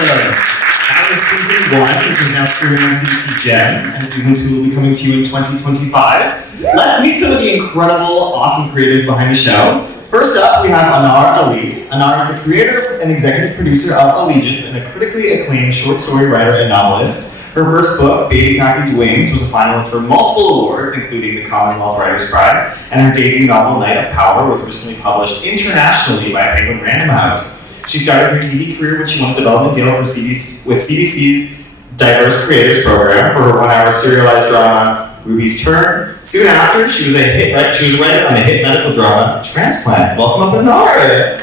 So, that was season 1, which is now streaming on CBC Gem, and season 2 will be coming to you in 2025. Let's meet some of the incredible, awesome creators behind the show. First up, we have Anar Ali. Anar is the creator and executive producer of Allegiance and a critically acclaimed short story writer and novelist. Her first book, Baby Khakis Wings, was a finalist for multiple awards, including the Commonwealth Writers' Prize, and her debut novel, Night of Power, was recently published internationally by Penguin Random House. She started her TV career when she won a development deal with CBC's Diverse Creators Program for her 1-hour serialized drama, Ruby's Turn. Soon after, she was a writer on the hit medical drama, Transplant. Welcome up, Anar!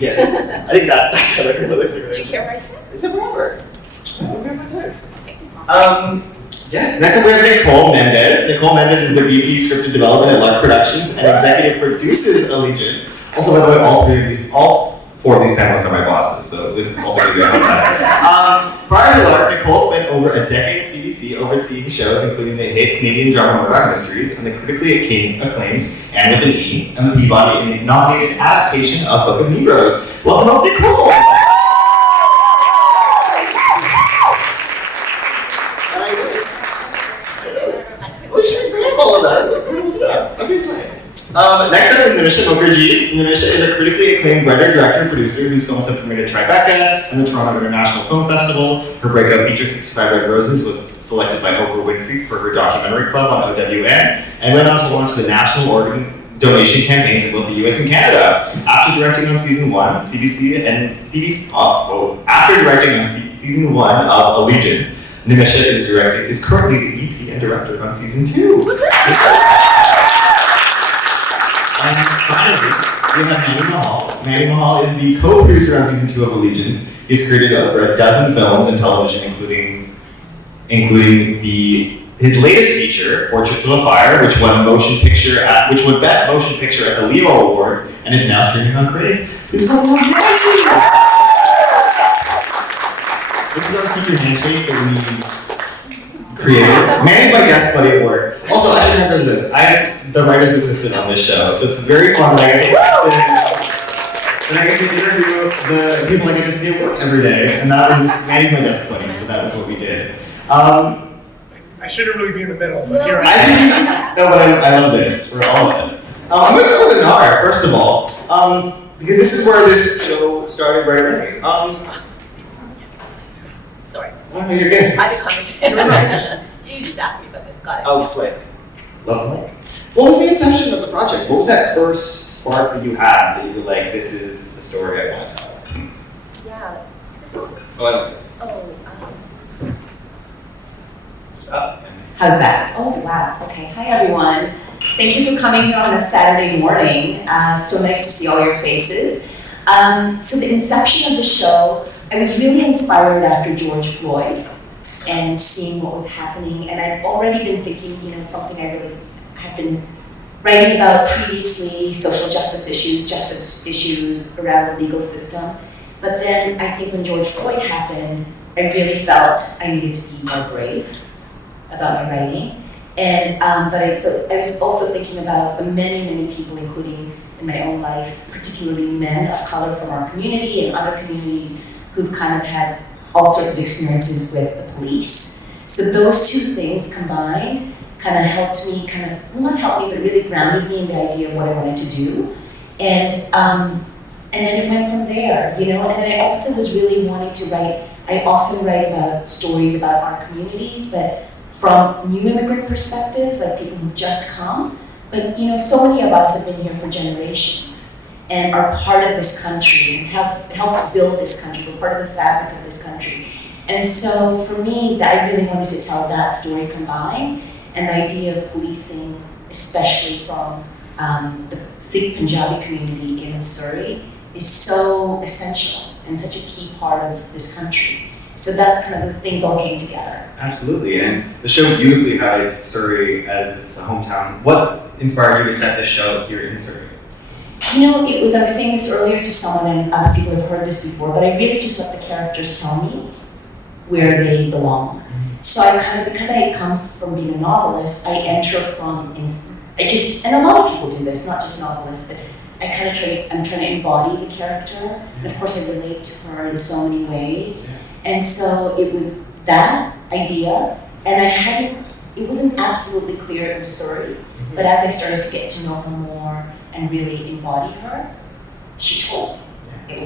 Yes, I think that's how the lyrics are. Did you hear what I said? It's a proper. Yes, next up we have Nicole Mendes. Nicole Mendes is the VP Scripted Development at Lark Productions and executive produces Allegiance. Also, by the way, all four of these panelists are my bosses, so this is also going to be on that. Prior to Lark, Nicole spent over a decade at CBC overseeing shows including the hit Canadian drama Murdoch Mysteries and the critically acclaimed And with an E and the Peabody nominated adaptation of Book of Negroes. Welcome up, Nicole! We should bring up all of that. It's like cool stuff. Okay, so next up is Nimisha Mukerji. Nimisha is a critically acclaimed writer, director, and producer whose films have premiered at Tribeca and the Toronto International Film Festival. Her breakout feature, 65 Red Roses, was selected by Oprah Winfrey for her documentary club on OWN, and went on to launch the national organ donation campaigns in both the US and Canada. After directing on season 1, after directing on season 1 of Allegiance, Nimisha is currently the EP and director on season 2. And finally, we have Manny Mahal. Manny Mahal is the co-producer on season 2 of Allegiance. He's created over a dozen films and television, including his latest feature, Portraits of a Fire, which won Best Motion Picture at the Leo Awards, and is now streaming on Crave. Please welcome Manny. This is our secret handshake that we created. Manny's my guest buddy at work. Also, I should remember this. I'm the writer's assistant on this show, so it's very fun that I get to interview the people I get to see at work every day, and Manny's my guest buddy, so that was what we did. I shouldn't really be in the middle, but here I am. No, but I love this for all of us. I'm going to start with Anar, first of all, because this is where this show started right away. Sorry. Oh, you're good. I have a conversation. You just asked me about this. Got it. Oh, slightly. Love it. What was the inception of the project? What was that first spark that you had that you were like, this is the story I want to tell? Yeah. This is. Oh, I like this. Just up. How's that? Oh, wow. Okay. Hi, everyone. Thank you for coming here on a Saturday morning. So nice to see all your faces. So the inception of the show, I was really inspired after George Floyd and seeing what was happening. And I'd already been thinking, it's something I really have been writing about previously, social justice issues around the legal system. But then I think when George Floyd happened, I really felt I needed to be more brave about my writing. And but I was also thinking about the many people, including in my own life, particularly men of color from our community and other communities who've kind of had all sorts of experiences with the police. So those two things combined kind of helped me, not helped me, but really grounded me in the idea of what I wanted to do. And then it went from there, And then I also was really wanting to write. I often write about stories about our communities, but from new immigrant perspectives, like people who've just come. But so many of us have been here for generations and are part of this country and have helped build this country. We're part of the fabric of this country. And so for me, I really wanted to tell that story combined, and the idea of policing, especially from the Sikh Punjabi community in Surrey, is so essential and such a key part of this country. So that's kind of those things all came together. Absolutely, and the show beautifully highlights Surrey as its hometown. What inspired you to set this show here in Surrey? I was saying this earlier to someone, and other people have heard this before, but I really just let the characters tell me where they belong. So I because I come from being a novelist, I enter from and a lot of people do this, not just novelists, but I'm trying to embody the character. And of course I relate to her in so many ways. And so it was that idea, and it wasn't absolutely clear it was Surrey, but as I started to get to know her more and really embody her, she told me. I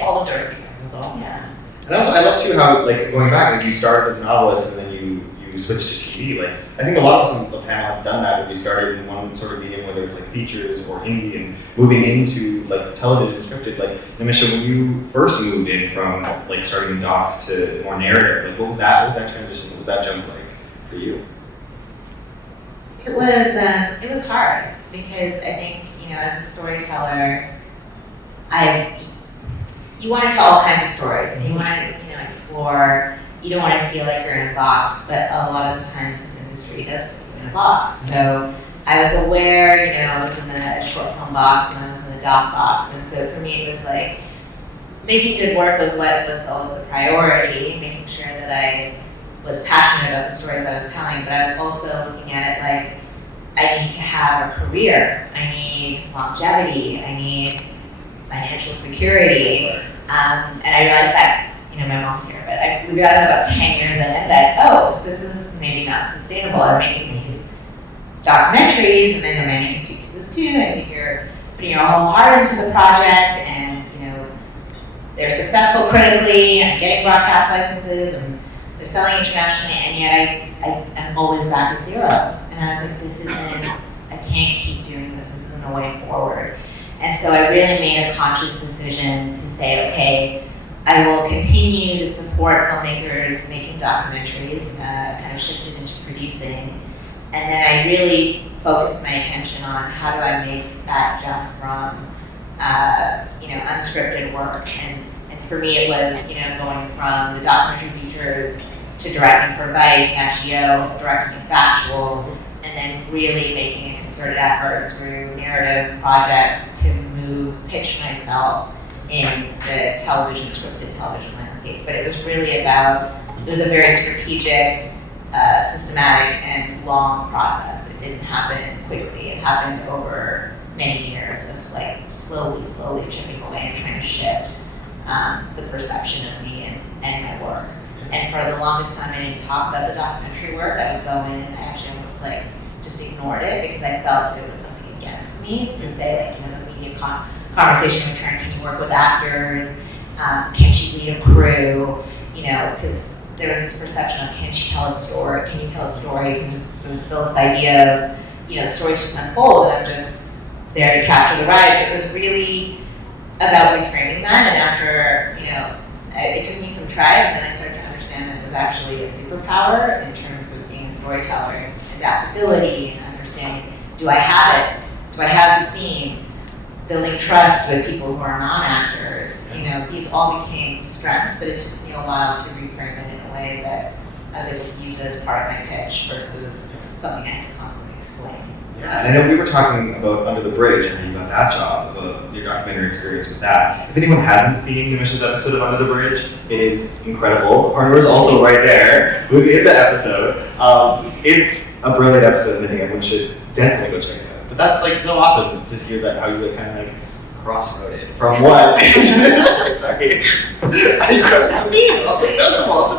followed her. That's awesome. Yeah. And also, I love too how, like, going back, like, you started as a novelist and then you switched to TV. Like, I think a lot of us on the panel have done that, where we started in one sort of medium, whether it's like features or indie, and moving into like television scripted. Like, Nimisha, when you first moved in from like starting in docs to more narrative, like, what was that transition? What was that jump like for you? It was hard because I think, as a storyteller, you want to tell all kinds of stories, and you want to, explore. You don't want to feel like you're in a box, but a lot of the times this industry does put you in a box. So I was aware, I was in the short film box and I was in the doc box, and so for me it was like making good work was what was always a priority, making sure that I was passionate about the stories I was telling, but I was also looking at it like I need to have a career, I need longevity, I need financial security, and I realized that, my mom's here, but I realized about 10 years in that, this is maybe not sustainable. I'm making these documentaries, and then Manny can speak to this too, and you're putting your whole heart into the project, and they're successful critically, and getting broadcast licenses, and they're selling internationally, and yet I am always back at zero. And I was like, I can't keep doing this isn't a way forward. And so I really made a conscious decision to say, okay, I will continue to support filmmakers making documentaries, kind of shifted into producing. And then I really focused my attention on how do I make that jump from, unscripted work. And for me it was, going from the documentary features to directing for Vice, Nat Geo, directing in Factual, and then really making a concerted effort through narrative projects to pitch myself in the scripted television landscape. But it was really it was a very strategic, systematic, and long process. It didn't happen quickly. It happened over many years of like slowly chipping away and trying to shift the perception of me and my work. And for the longest time, I didn't talk about the documentary work. I would go in and I actually almost like just ignored it because I felt it was something against me to say like, the media conversation returned, can you work with actors? Can she lead a crew? Because there was this perception of, can she tell a story? Can you tell a story? Because there was still this idea of, stories just unfold and I'm just there to capture the ride. So it was really about reframing that. And after, it took me some tries, and then I started to understand that it was actually a superpower in terms of being a storyteller, adaptability, and understanding, do I have it? Do I have the scene? Building trust with people who are non-actors, these all became strengths, but it took me a while to reframe it in a way that I was able to use it as part of my pitch versus something I had to constantly explain. Yeah, and I know we were talking about Under the Bridge and you got that job, about your documentary experience with that. If anyone hasn't seen Nimisha's episode of Under the Bridge, it is incredible. Anar is also right there, who's in the episode. It's a brilliant episode, and I think everyone should definitely go check it out. But that's like so awesome to hear that how you like kind of like crossroaded from what? Sorry, you couldn't me. I'll be miserable.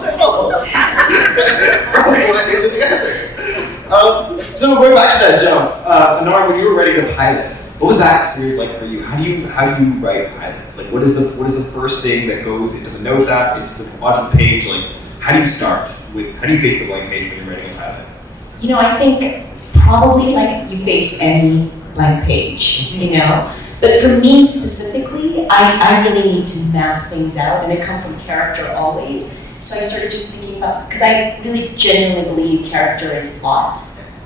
From one into the other. So going back to that jump, Anar, when you were ready to pilot, what was that experience like for you? How do you write pilots? Like, what is the first thing that goes into the notes app, onto the page? Like, how do you start with? How do you face the blank page when you're writing a pilot? I think probably like you face any blank page, But for me specifically, I really need to map things out, and I come from character always. So I started just thinking about, because I really genuinely believe character is plot.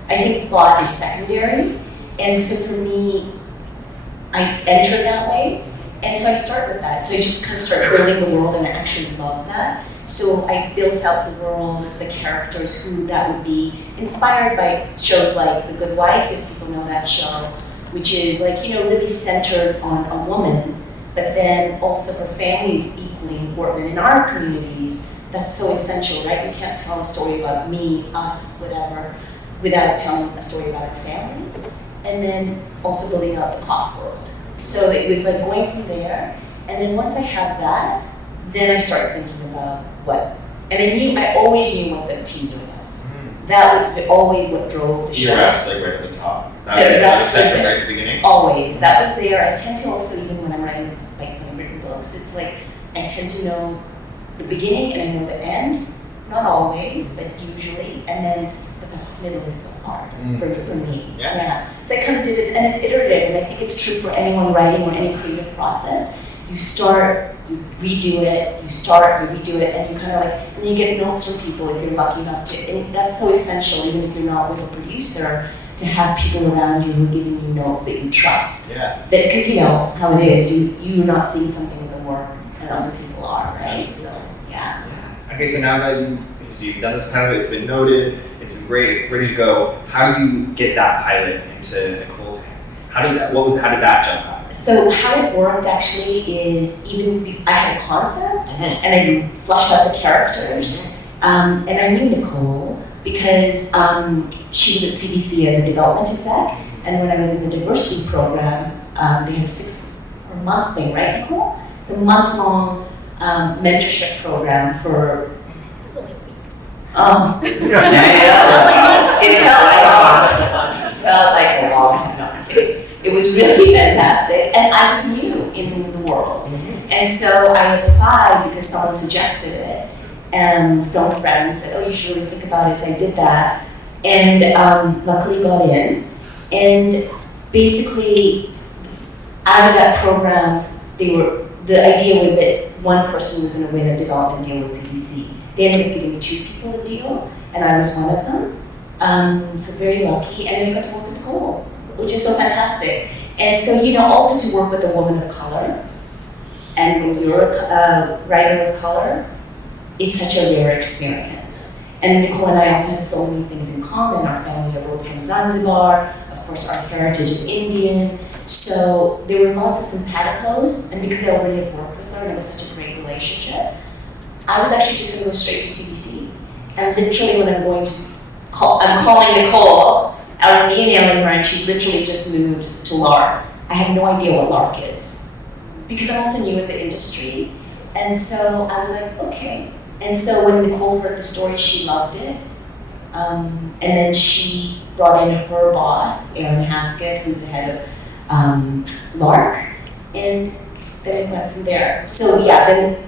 I think plot is secondary, and so for me, I enter that way, and so I start with that. So I just kind of start building the world, and I actually love that. So I built out the world, the characters, who that would be, inspired by shows like The Good Wife, if people know that show, which is like, really centered on a woman, but then also her family is equally important. And in our communities, that's so essential, right? You can't tell a story about me, us, whatever, without telling a story about our families, and then also building out the pop world. So it was like going from there, and then once I have that, then I start thinking about what, and I always knew what the teaser was. That was always what drove the show. Your rest, like right at the top. The rest was right there. at the beginning. Always, that was there. I tend to also, even when I'm writing, like when I've written books, it's like I tend to know the beginning and I know the end. Not always, but usually, and but the middle is so hard for me. Yeah. So I kind of did it, and it's iterative, and I think it's true for anyone writing or any creative process. You start, you redo it, you start, you redo it, and you kind of like, and then you get notes from people if you're lucky enough to, and that's so essential, even if you're not with a producer, to have people around you who are giving you notes that you trust. Yeah. Because you know how it is, you're not seeing something in the work, and other people are, right? So, yeah. Okay, so now that you've done this pilot, it's been noted, it's been great, it's ready to go. How do you get that pilot into Nicole's hands? How did that jump out? So how it worked actually is I had a concept and I fleshed out the characters, and I knew Nicole because she was at CBC as a development exec, and when I was in the diversity program, they had a 6-month thing, right, Nicole? It's a month-long mentorship program for. It's only a week. It felt like a long time. It was really fantastic, and I was new in the world. And so I applied because someone suggested it, and film friends said, oh, you should really think about it, so I did that, and luckily got in. And basically, out of that program, the idea was that one person was going to win a development deal with CBC. They ended up giving 2 people a deal, and I was one of them. So very lucky, and I got to work with Nicole, which is so fantastic. And so, also to work with a woman of color, and when you're a writer of color, it's such a rare experience. And Nicole and I also have so many things in common. Our families are both from Zanzibar. Of course, our heritage is Indian. So there were lots of simpaticos, and because I already had worked with her and it was such a great relationship, I was actually just going to go straight to CBC. And literally when I'm calling Nicole, out of me and yelling her, and she's literally just moved to Lark. I had no idea what Lark is, because I'm also new in the industry. And so I was like, okay. And so when Nicole heard the story, she loved it. And then she brought in her boss, Aaron Haskett, who's the head of Lark, and then it went from there. So yeah, then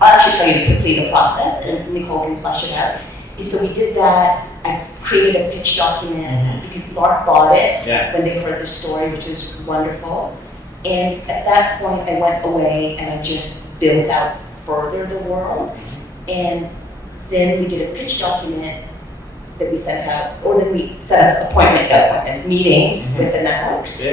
I'll actually tell you quickly the process, and Nicole can flesh it out. So we did that. I created a pitch document because Lark bought it when they heard the story, which was wonderful. And at that point, I went away and I just built out further the world. And then we did a pitch document that we sent out, or then we set up appointments, meetings with the networks.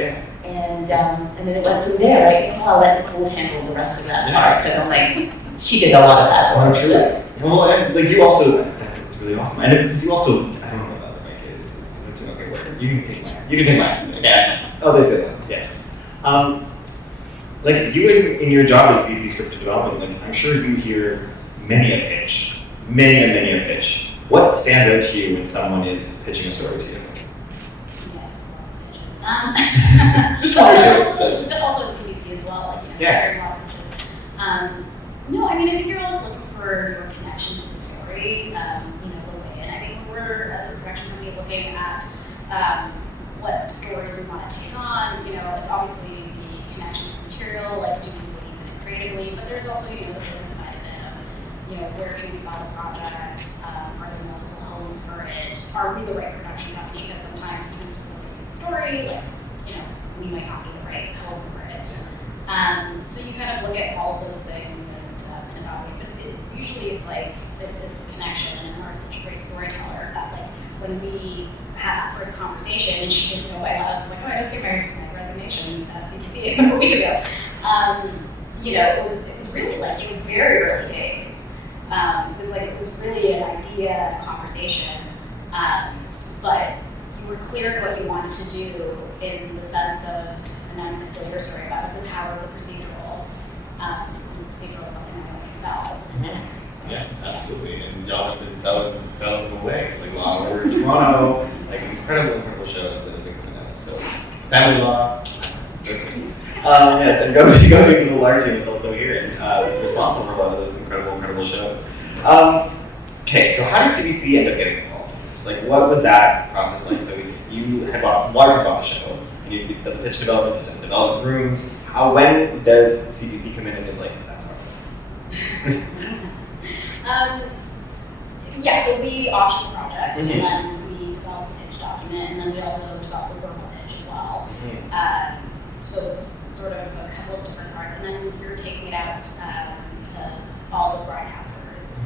And then it went from there, right? I'll let Nicole handle the rest of that part, because I'm like, she did a lot of that work. So. Well, and like you also, that's really awesome. And because you also, I don't know about the mic is. Okay, whatever. You can take mine. You can take mine. Yes. Oh, they said that. Yes. Like you in your job as VP scripted development, like I'm sure you hear many a pitch. What stands out to you when someone is pitching a story to you? Yes, lots of pitches. Just one or two. But also at CBC as well, like, yes. a lot of pitches. No, I mean, I think you're always looking for your connection to the story, the way in. I think when we're, as a production company, looking at what stories we want to take on, it's obviously the connection to the material, like, do we believe in it creatively, but there's also, the business side of it, where can we sell the project, are there multiple homes for it, are we the right production company, because sometimes even if it's a basic story, like, we might not be the right home for it. So you kind of look at all of those things and evaluate, but usually it's like, it's a connection, and Anar is such a great storyteller that, like, when we had that first conversation, and she didn't know why I was like, oh, I just gave my resignation at CBC a week ago. It was really like, it was very early days. It was really an idea and a conversation, but you were clear what you wanted to do in the sense of, and I'm going to steal your story about it, the power of the procedural. Procedural is something I know I can sell in this country. So Yes, absolutely. And y'all have been selling them away. Like Law and Order in Toronto, like incredible shows that have been coming out. So Family Law. Yes, and go to the Lark team is also here and responsible for a lot of those incredible shows. Okay, so how did CBC end up getting involved in this? Like, what was that process like? So Lark had bought the show, and you did the pitch development, and development rooms. When does CBC come in and is like, that's ours? Yeah, so we auctioned the project, Mhm. and then we developed the pitch document, and then we also developed the verbal pitch as well. So it's sort of a couple of different parts, and then we were taking it out to all the broadcasters.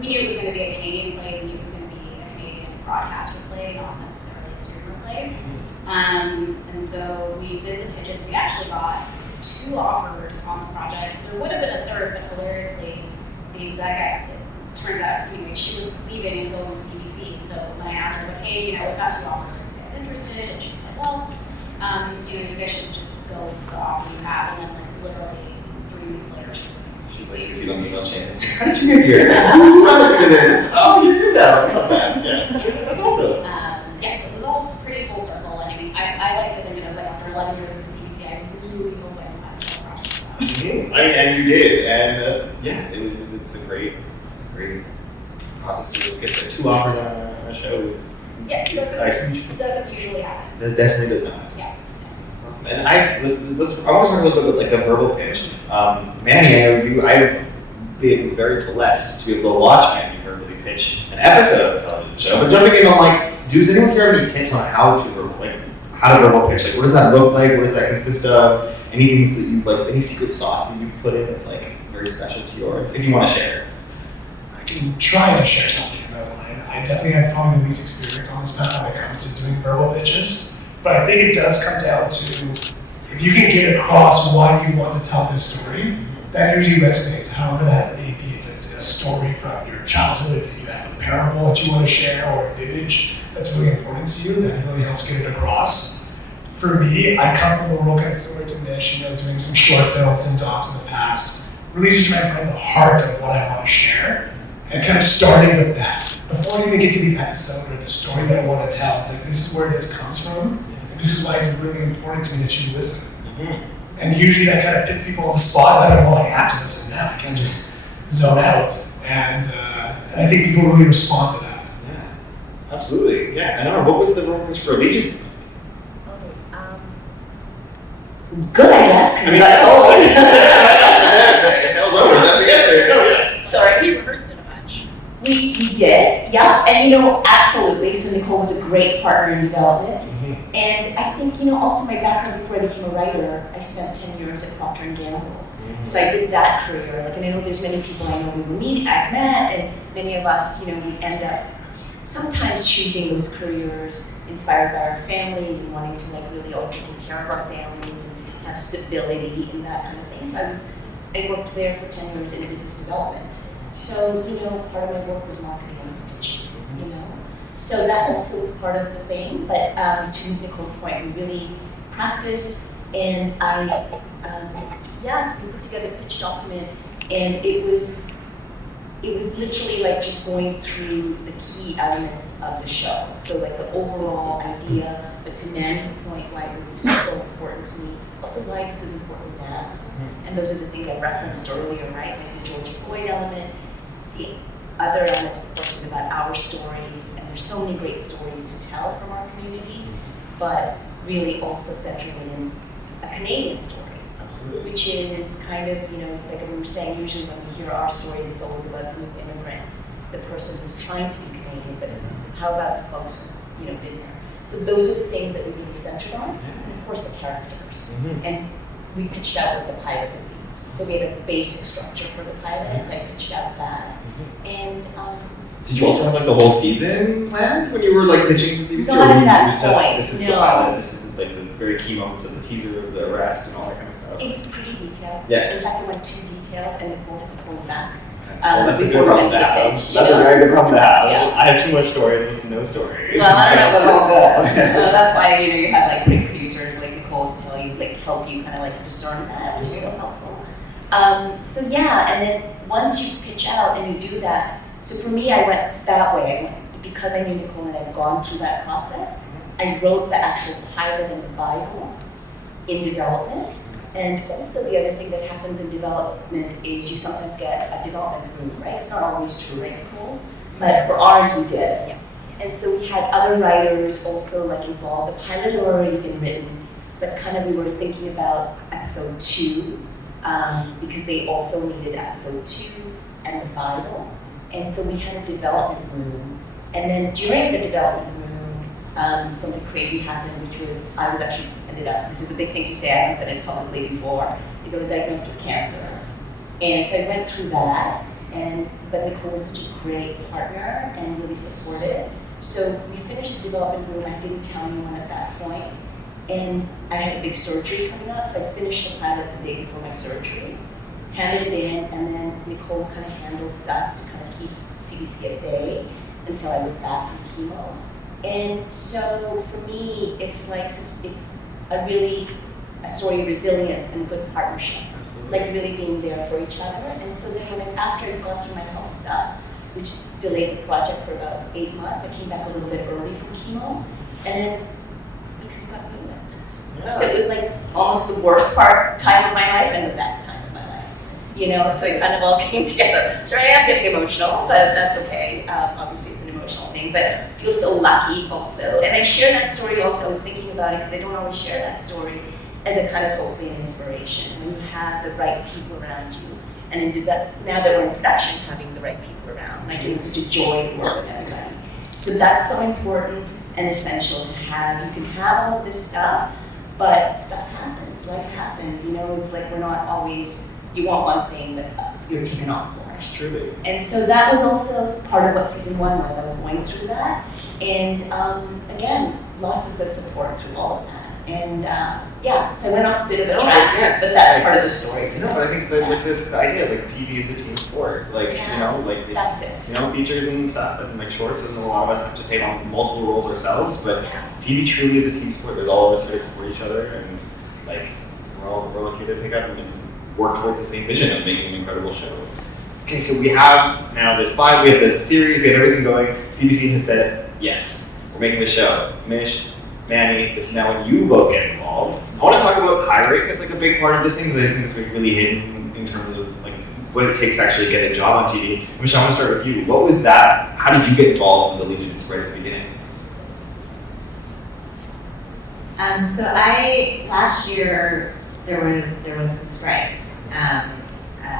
We knew it was going to be a Canadian play, we knew it was going to be a Canadian broadcaster play, not necessarily a streamer play. And so we did the pitches. We actually got 2 offers on the project. There would have been a third, but hilariously, the exec, it turns out, anyway, she was leaving and going to CBC. And so when I asked her, I was like, hey, we've got 2 offers. Are you guys interested? And she was like, well, you guys should just go for the offer you have. And then, literally 3 weeks later, she's like, She's like, CC on email chains. How did you get here? How did you do this? Oh, you're here now. Come back. Yes. That's awesome. Yeah, so it was all pretty full circle. And I mean, I like to think of it as like after 11 years with CBC, I really hope I know how to sell projects now. I mean, and you did, and that's it's a great process to just get there. 2 offers on a show is Yeah, a huge. it doesn't usually happen. That definitely does not. Yeah. That's awesome. And I want to talk a little bit about like the verbal pitch. Manny, I've been very blessed to be able to watch Manny verbally pitch an episode of a television show. But jumping in on does anyone here have any tips on how to verbal pitch? Like, what does that look like? What does that consist of? Any things that you've any secret sauce that you've put in that's very special to yours? If you want to share. I can try to share something about mine. I definitely have probably the least experience on this stuff when it comes to doing verbal pitches, but I think it does come down to if you can get across why you want to tell this story, that usually resonates, however that may be. If it's a story from your childhood, and you have a parable that you want to share, or an image that's really important to you, that really helps get it across. For me, I come from a world kind of similar to Nish, doing some short films and docs in the past, really just trying to find the heart of what I want to share, and kind of starting with that. Before you even get to the episode or the story that I want to tell, it's this is where this comes from, and this is why it's really important to me that you listen. And usually that kind of puts people on the spot, and I have to listen now, I can't just zone out, and I think people really respond to that. Yeah, absolutely. Yeah, and Anar, what was the verbal pitch for Allegiance? Good, I guess. I mean, that's old. Hell's over. That's the answer. Oh, yeah. Sorry, we rehearsed it a bunch. We did, yeah, and absolutely. So Nicole was a great partner in development, and I think also my background before I became a writer, I spent 10 years at Procter & Gamble. So I did that career. And I know there's many people I know I've met, and many of us, we end up sometimes choosing those careers inspired by our families and wanting to really also take care of our families and have stability and that kind of thing. So I worked there for 10 years in business development. So, part of my work was marketing and pitching, So that also was part of the thing. But to Nicole's point, we really practiced, and we put together a pitch document, and it was literally just going through the key elements of the show. So the overall idea, but to Manny's point, why this was so important to me, also why this was important now. And those are the things I referenced earlier, right? Like the George Floyd element. The other element, of course, is about our stories, and there's so many great stories to tell from our communities, but really also centering in a Canadian story. Absolutely. Which is kind of, like we were saying, usually when we hear our stories, it's always about the immigrant, the person who's trying to be Canadian, but how about the folks who, been here? So those are the things that we really centered on, and of course the characters. And we pitched out what the pilot would be. So we had a basic structure for the pilot, and so I pitched out that. And did you also have the whole season planned when you were pitching to CBC? Not at that point, this is no. the pilot, this is the very key moments of the teaser of the arrest and all that kind of stuff. it was pretty detailed. Yes. In fact, it went too detailed, and Nicole had to pull it back. Well, that's a good before we problem went to to the have. pitch, That's a very good problem to have. Yeah. I have too much stories with no story. Well, I don't know, it was all good. That's why you have great producers like Nicole to tell you, help you kind of discern that, which is so helpful. So yeah, and then once you pitch out and you do that, so for me, I went that way. Because I knew Nicole and I'd gone through that process, I wrote the actual pilot and the Bible in development. And also the other thing that happens in development is you sometimes get a development room, right? It's not always true, right, Nicole? But for ours, we did. And so we had other writers also like involved. The pilot had already been written, but kind of we were thinking about episode 2 because they also needed episode 2 and the Bible. And so we had a development room. And then during the development room, something crazy happened, which was I was actually ended up, this is a big thing to say, I haven't said it publicly before, is I was diagnosed with cancer. And so I went through that, but Nicole was such a great partner and really supportive. So we finished the development room, I didn't tell anyone at that point, and I had a big surgery coming up, so I finished the pilot the day before my surgery, handed it in, and then Nicole kind of handled stuff to kind of keep CBC at bay until I was back from chemo. And so for me, it's like, it's a story of resilience and good partnership. Absolutely. Like really being there for each other. And so then after I got through my health stuff, which delayed the project for about 8 months, I came back a little bit early from chemo. And then, because I got pregnant. Yeah. So it was like almost the worst time of my life and the best time of my life. You know, so it kind of all came together. So I am getting emotional, but that's okay. Obviously it's an emotional thing, but I feel so lucky also. And I share that story also, I was thinking about it because I don't always share that story as a kind of hopefully an inspiration when you have the right people around you. And now that we're in production, having the right people around. Like it was such a joy to work with everybody. So that's so important and essential to have. You can have all of this stuff, but stuff happens, life happens. You know, it's like we're not always, you want one thing, but you're taken off course. Truly. And so that was also part of what season 1 was. I was going through that. And again, lots of good support through all of that. And so I went off a bit of a track, but that's part of the story too. No, but I think the idea, like TV is a team sport. Like, you know, like it's, you know, features and stuff and like shorts, and a lot of us have to take on multiple roles ourselves, but TV truly is a team sport. There's all of us to support each other, and like we're all here to pick up and work towards the same vision of making an incredible show. Okay, so we have now this vibe, we have this series, we have everything going. CBC has said, yes, we're making the show. Mish, Manny, this is now when you both get involved. I want to talk about hiring as like a big part of this thing, because I think it's like really hidden in terms of like what it takes to actually get a job on TV. Michelle, I want to start with you. What was that? How did you get involved with Allegiance right at the beginning? So last year there was the strikes.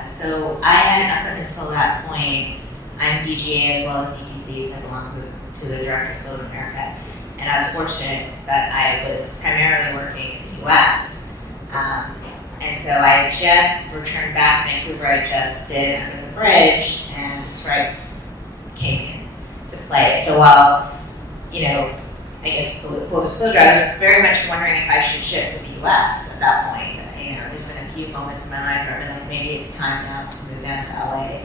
So I had, up until that point, I'm DGA as well as DPC, so I belong to the Directors Guild of America. And I was fortunate that I was primarily working in the US. And so I just returned back to Vancouver. I just did Under the Bridge, and the strikes came into play. So while, you know, I guess full disclosure, I was very much wondering if I should shift to the US at that point. You know, there's been a few moments in my life where I've been like, maybe it's time now to move down to LA.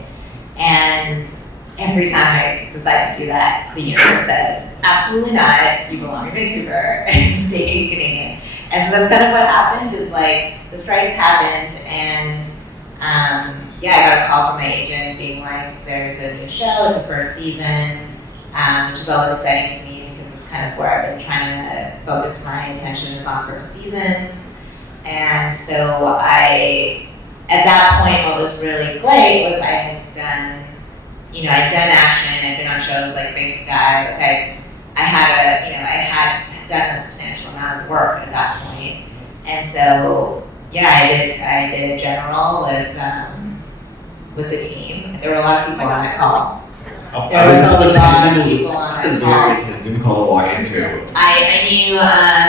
And every time I decide to do that, the universe says, absolutely not, you belong in Vancouver and stay Canadian. And so that's kind of what happened, is like, the strikes happened, and I got a call from my agent being like, there's a new show, it's the first season, which is always exciting to me because it's kind of where I've been trying to focus my attention is on first seasons. And so at that point, what was really great was I had done action, I'd been on shows like Big Sky. I had done a substantial amount of work at that point. And so, I did general with the team. There were a lot of people on that call. There was a lot of people on that call. That's a very Zoom call to walk into. I knew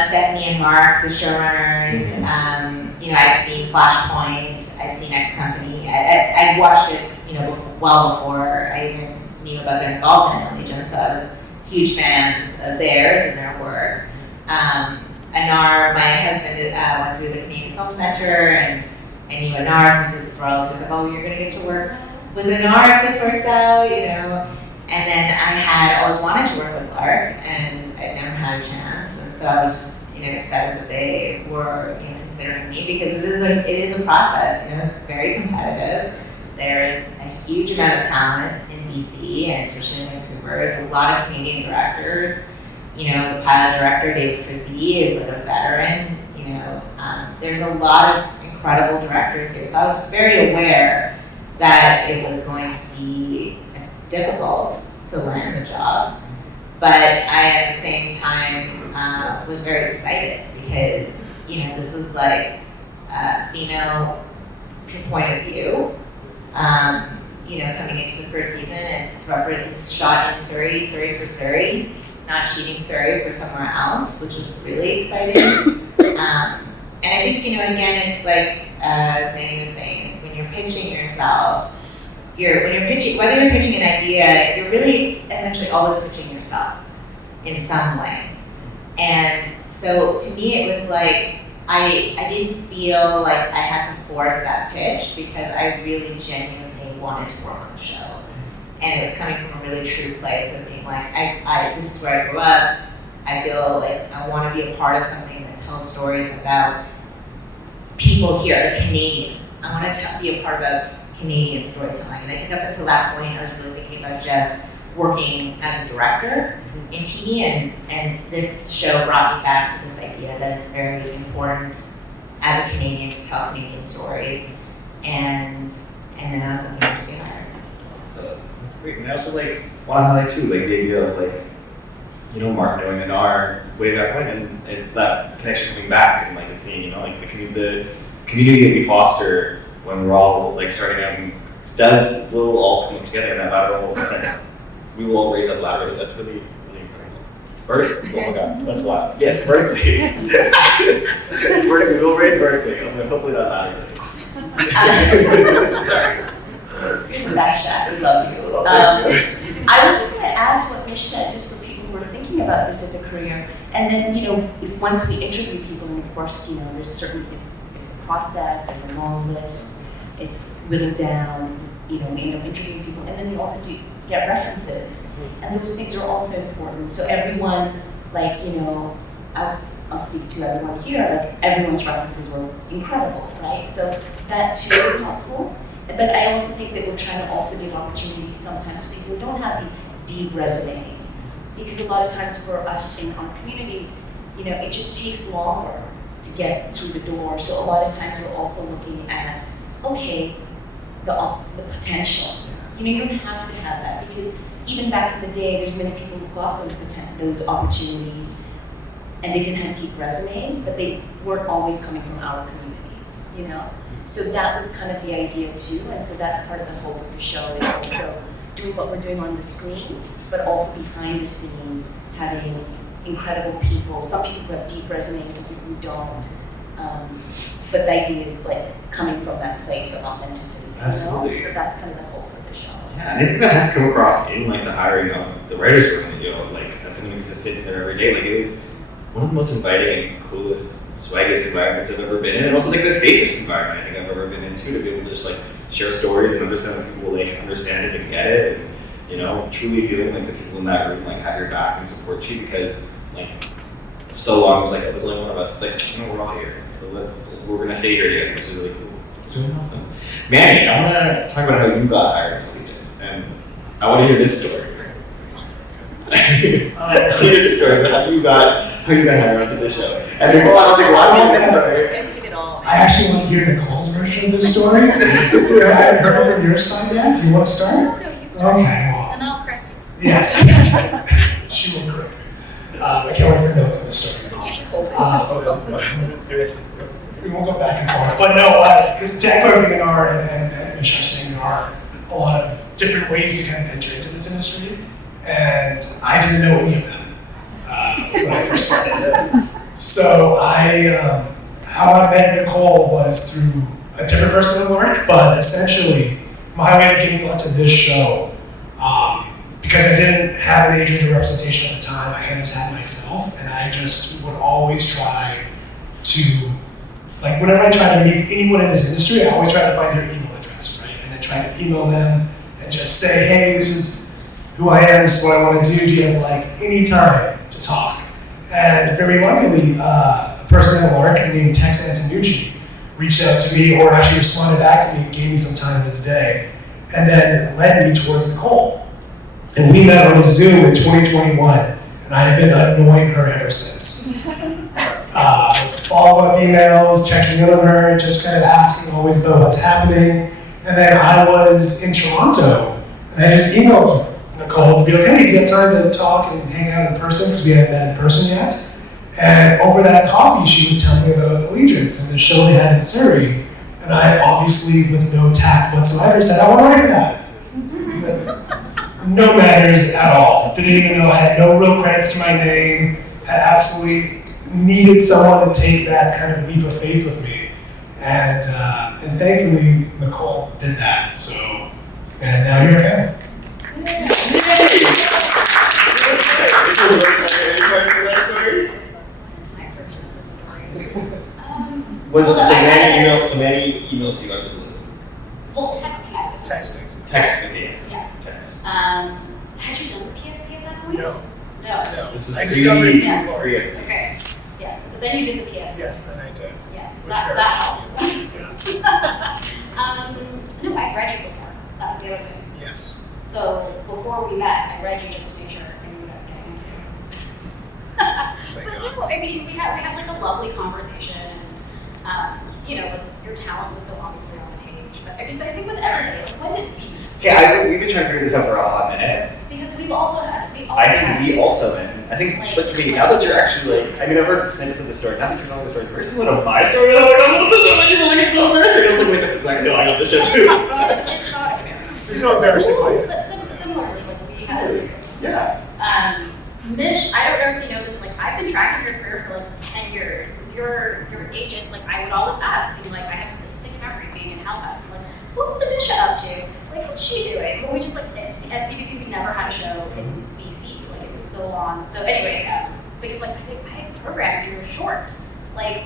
Stephanie and Mark, the showrunners. I'd seen Flashpoint, I'd seen X Company. I'd watched it, well before I even knew about their involvement in Allegiance. So I was huge fans of theirs and their work. Anar, my husband, went through the Canadian Film Center, and I knew Anar, so he was thrilled. He was like, "Oh, you're gonna get to work with Anar if this works out," And then I had always wanted to work with Lark, and I'd never had a chance, and so I was just, excited that they were, considering me, because it is a process. It's very competitive. there's a huge amount of talent in BC and especially in Vancouver. There's a lot of Canadian directors. You know, the pilot director, Dave Frizzy, is like a veteran. You know, there's a lot of incredible directors here. So I was very aware that it was going to be difficult to land the job. But I, at the same time, was very excited because, you know, this was like a female point of view. You know, coming into the first season, it's shot in Surrey for Surrey, not shooting Surrey for somewhere else, which was really exciting. And I think, you know, again, it's like, as Manny was saying, like when you're pitching yourself, whether you're pitching an idea, you're really essentially always pitching yourself in some way. And so to me, it was like, I didn't feel like I had to force that pitch because I really genuinely wanted to work on the show. And it was coming from a really true place of being like, this is where I grew up. I feel like I want to be a part of something that tells stories about people here, like Canadians. I want to be a part of Canadian storytelling. And I think up until that point, I was really thinking about just working as a director in TV, and this show brought me back to this idea that it's very important as a Canadian to tell Canadian stories, and then I was looking to be hired. So that's great. And I also like want to highlight too, like the idea of like, you know, Mark knowing Anar way back when, and it's that connection coming back and like the scene, you know, like the community that we foster when we're all like starting out will all come together in that lateral. We will all raise up laterally. That's really incredible. Vertically. Oh my God, that's wild. Yes, vertically. Vertically. We will raise vertically. Hopefully not laterally. Sasha, we love you. I was just going to add to what Mish said, just for people who are thinking about this as a career. And then, you know, if once we interview people, and of course, you know, there's certain, it's a process, there's a long list, it's whittled down, you know, we end up interviewing people, and then we also do get references, and those things are also important. So everyone, like, you know, I'll speak to everyone here, like everyone's references were incredible, right? So that too is helpful. But I also think that we're trying to also give opportunities sometimes to people who don't have these deep resumes. Because a lot of times for us in our communities, you know, it just takes longer to get through the door. So a lot of times we're also looking at, okay, the potential. You know, you don't have to have that, because even back in the day, there's many people who got those opportunities and they didn't have deep resumes, but they weren't always coming from our communities, you know? So that was kind of the idea too, and so that's part of the hope of the show, is also doing what we're doing on the screen, but also behind the scenes, having incredible people, some people who have deep resumes, some people who don't. But the idea is like coming from that place of authenticity, Absolutely. You know? So that's kind of the hope for the show. Yeah, and I think that has come across in like the hiring of the writers room, you know, like as someone who's sitting there every day, like it was one of the most inviting and coolest, swaggiest environments I've ever been in, and also like the safest environment I think I've ever been in too, to be able to just like share stories and understand that people like understand it and get it, and you know, truly feeling like the people in that room like have your back and support you, because like so long it was like it was only one of us. It's like, you know, we're all here, so we're gonna stay here together, which is really cool. It's really awesome. Manny, I want to talk about how you got hired at Allegiance, and I want to hear this story. I want to hear this story about how you got hired onto the show. And Nicole, I don't think lots of this story. Let's get it all. I actually want to hear Nicole's version of this story, because I haven't heard it from your side yet. Do you want to start? No, you start. Okay, well, And I'll correct you. yes. She will correct me. I can't wait for notes on this story, Nicole. You should hold it. We won't go back and forth. But no, because to echo everything Anar and Nimisha are saying, there are a lot of different ways to kind of enter into this industry, and I didn't know any of them when I first started. So how I met Nicole was through a different person at Lark, but essentially my way of getting onto this show, because I didn't have an agent or representation at the time, I kind of just had myself, and I just would always try to, like whenever I try to meet anyone in this industry, I always try to find their email address, right? And then try to email them and just say, hey, this is who I am, this is what I want to do you have like any time to talk? And very luckily, a person at Lark named Tex Antonucci reached out to me or actually responded back to me and gave me some time in his day, and then led me towards Nicole. And we met on a Zoom in 2021, and I have been annoying her ever since. Follow-up emails, checking in on her, just kind of asking always about what's happening. And then I was in Toronto, and I just emailed Nicole to be like, hey, do you have time to talk and hang out in person? Because we hadn't met in person yet. And over that coffee, she was telling me about Allegiance and the show they had in Surrey. And I obviously, with no tact whatsoever, said, I want to write for that. With no manners at all. Didn't even know, I had no real credits to my name, had absolutely needed someone to take that kind of leap of faith with me. And thankfully, Nicole did that. So, and now you're here. Manny emails you out of the blue. Well, text connected. Texting, yes. Yeah. Text. Had you done the PSA at that point? No. No. This is I discovered it Yes. before. Okay. Yes, but then you did the PSA. Yes, then I did. Yes, Which that helps. No, I read you before. That was the other thing. Yes. So before we met, I read you just to make sure I knew what I was getting into. But no, I mean, we had like a lovely conversation, and you know, like, your talent was so obviously on the page. But I think with everybody, like, when did we? Yeah, we've been trying to figure this out for a hot minute. Because we also, and but okay, now that you're actually like, I mean, I've heard snippets of the story. Now that you're telling the story, very similar to my story. I'm like, I'm you really get so embarrassing. I was like, wait, that's exactly how I got this shit too. It's not embarrassing. There's no embarrassing way. But similarly, like we had Yeah. Mish, I don't know if you know this, like I've been tracking your career for like 10 years. Your agent, like I would always ask, being like, I have this stick in everything in Halifax. I'm like, so what's Nimisha up to? Like, what's she doing? But we just like at CBC we never had a show in BC. Like it was so long. So anyway, because like I think I had programmed you were short, like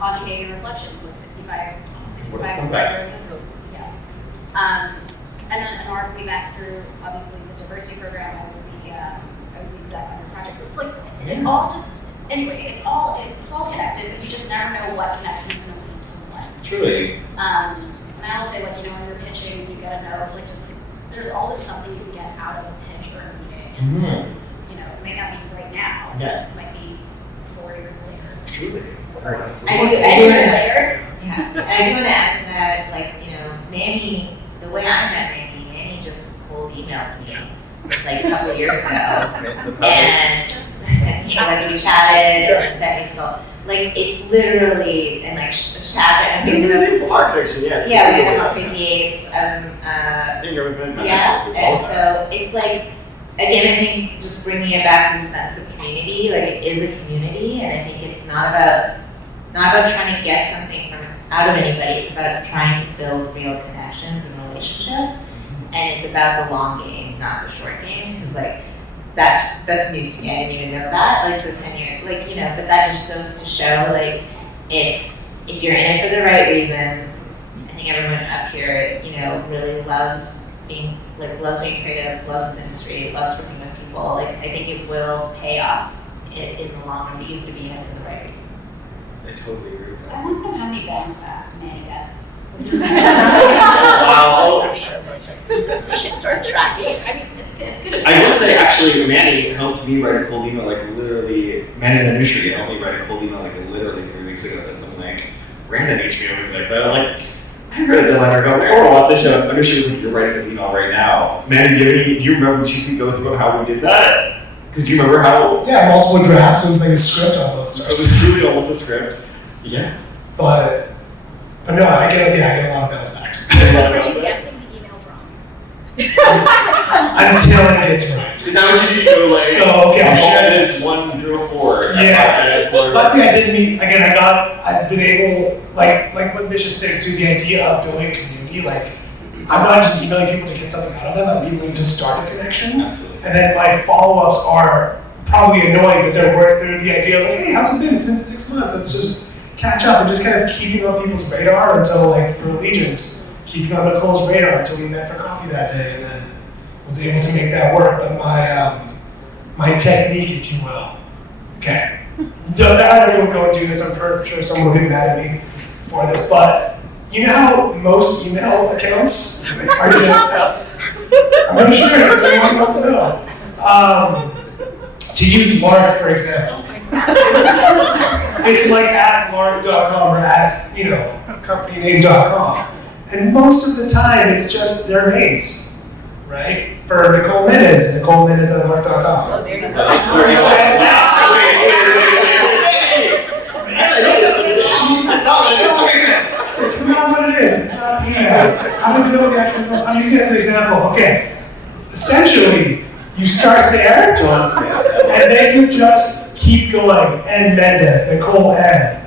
on Canadian Reflections, like 65 verses. Yeah. And then Anar, we met through obviously the diversity program. I was the exec on your project. So it's like it all just anyway. It's all connected, but you just never know what connection is going to lead to what. Truly. And I will say, like, you know, when you're pitching, you get to know it's like just like, there's always something you can get out of a pitch or a meeting, and it's, you know, it may not be right now. Yeah. It might be 4 years later. Truly. I do 10 years later. Yeah, and I do want to add to that, like, you know, Manny, the way I met Manny just cold emailed me like a couple of years ago, and just like we chatted and sent me the like it's literally and like chat and Lark fiction, yes. yeah, we were Crazy Eights. I was yeah, and so it's like again, I think just bringing it back to the sense of community, like it is a community, and I think it's not about trying to get something from out of anybody. It's about trying to build real connections and relationships, and it's about the long game, not the short game. Because like that's news to me. I didn't even know that. Like so 10 years, like you know, but that just goes to show like it's if you're in it for the right reasons. I think everyone up here, you know, really loves being creative, loves this industry, loves working with people. Like I think it will pay off in the long run, but you have to be in it for the right reasons. I totally agree with that. I want to know how many bounce backs Manny gets. Wow. We should start tracking. I mean, it's good. I will say, actually, Manny helped me write a cold email, like literally, Manny and Nimisha helped me write a cold email, like literally 3 weeks ago to some like random HBO exec that I was like, I read a deadline article, I was like, oh, what's this show? Nimisha was like, you're writing this email right now. Manny, do you remember, should we go through how we did that? Because do you remember how? Yeah, multiple drafts. It was like a script almost. It was truly almost a script. Yeah. But no, I get a lot of bounce backs. Are you guessing the email's wrong? Until it gets right. Is that what you do? You go like, so, okay, I'll share this 104. Yeah. Luckily, I didn't meet, again, I've been able, like what Mish is saying too, the idea of building community, like, I'm not just emailing people to get something out of them, I'm emailing to start a connection. Absolutely. And then my follow-ups are probably annoying, but they're the idea of like, hey, how's it been? It's been 6 months. Let's just catch up and just kind of keeping on people's radar until, like, for Allegiance, keeping on Nicole's radar until we met for coffee that day, and then was able to make that work. But my technique, if you will, okay. Not everyone go and do this. I'm sure someone will get mad at me. for this, but you know how most email accounts are just, I'm going to share it because anyone wants to know. To use Lark, for example, it's like at lark.com or at, companyname.com. And most of the time, it's just their names, right? For Nicole Mendes at lark.com. Oh, there you go. It's not what it is. It's not email. How do you know the actual? I'm using this as an example. Okay. Essentially, you start there, and then you just keep going. And Mendes, Nicole, and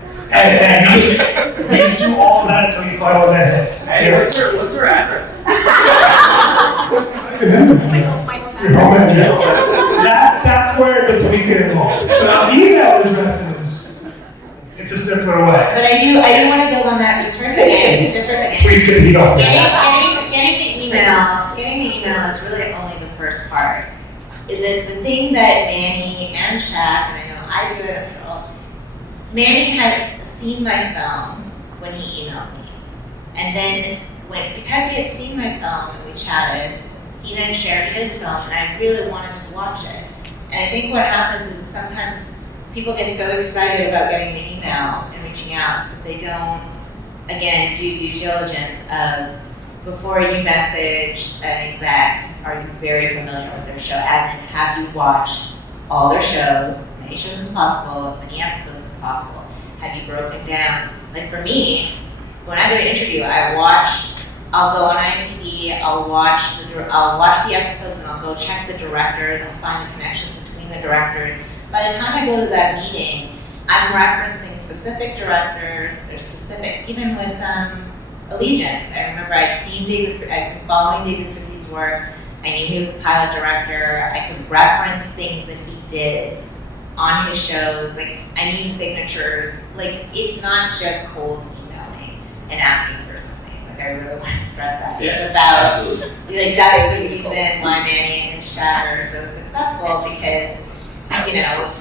you just do all of that until you find one that hits. Hey, what's her address? Your home address. That's where the police get involved. But email addresses, it's a simpler way. But I do want to build on that just for a second. Please get the heat off. Getting the email is really only the first part. Is it the thing that Manny and Shaq, and I know I do it, I'm sure, Manny had seen my film when he emailed me. And then because he had seen my film and we chatted, he then shared his film and I really wanted to watch it. And I think what happens is sometimes people get so excited about getting the email and reaching out, but they don't, again, do due diligence of before you message an exec, are you very familiar with their show? As in, have you watched all their shows, as many shows as possible, as many episodes as possible? Have you broken down? Like for me, when I go to interview, I'll go on IMDb, I'll watch the episodes and I'll go check the directors and find the connection between the directors. By the time I go to that meeting, I'm referencing specific directors, there's specific, even with Allegiance. I remember I'd been following David Frizzy's work, I knew he was a pilot director, I could reference things that he did on his shows, like I knew signatures, like it's not just cold emailing and asking for something. Like I really want to stress that. Yes, it's about absolutely. like that's the reason why Manny and Shaq are so successful because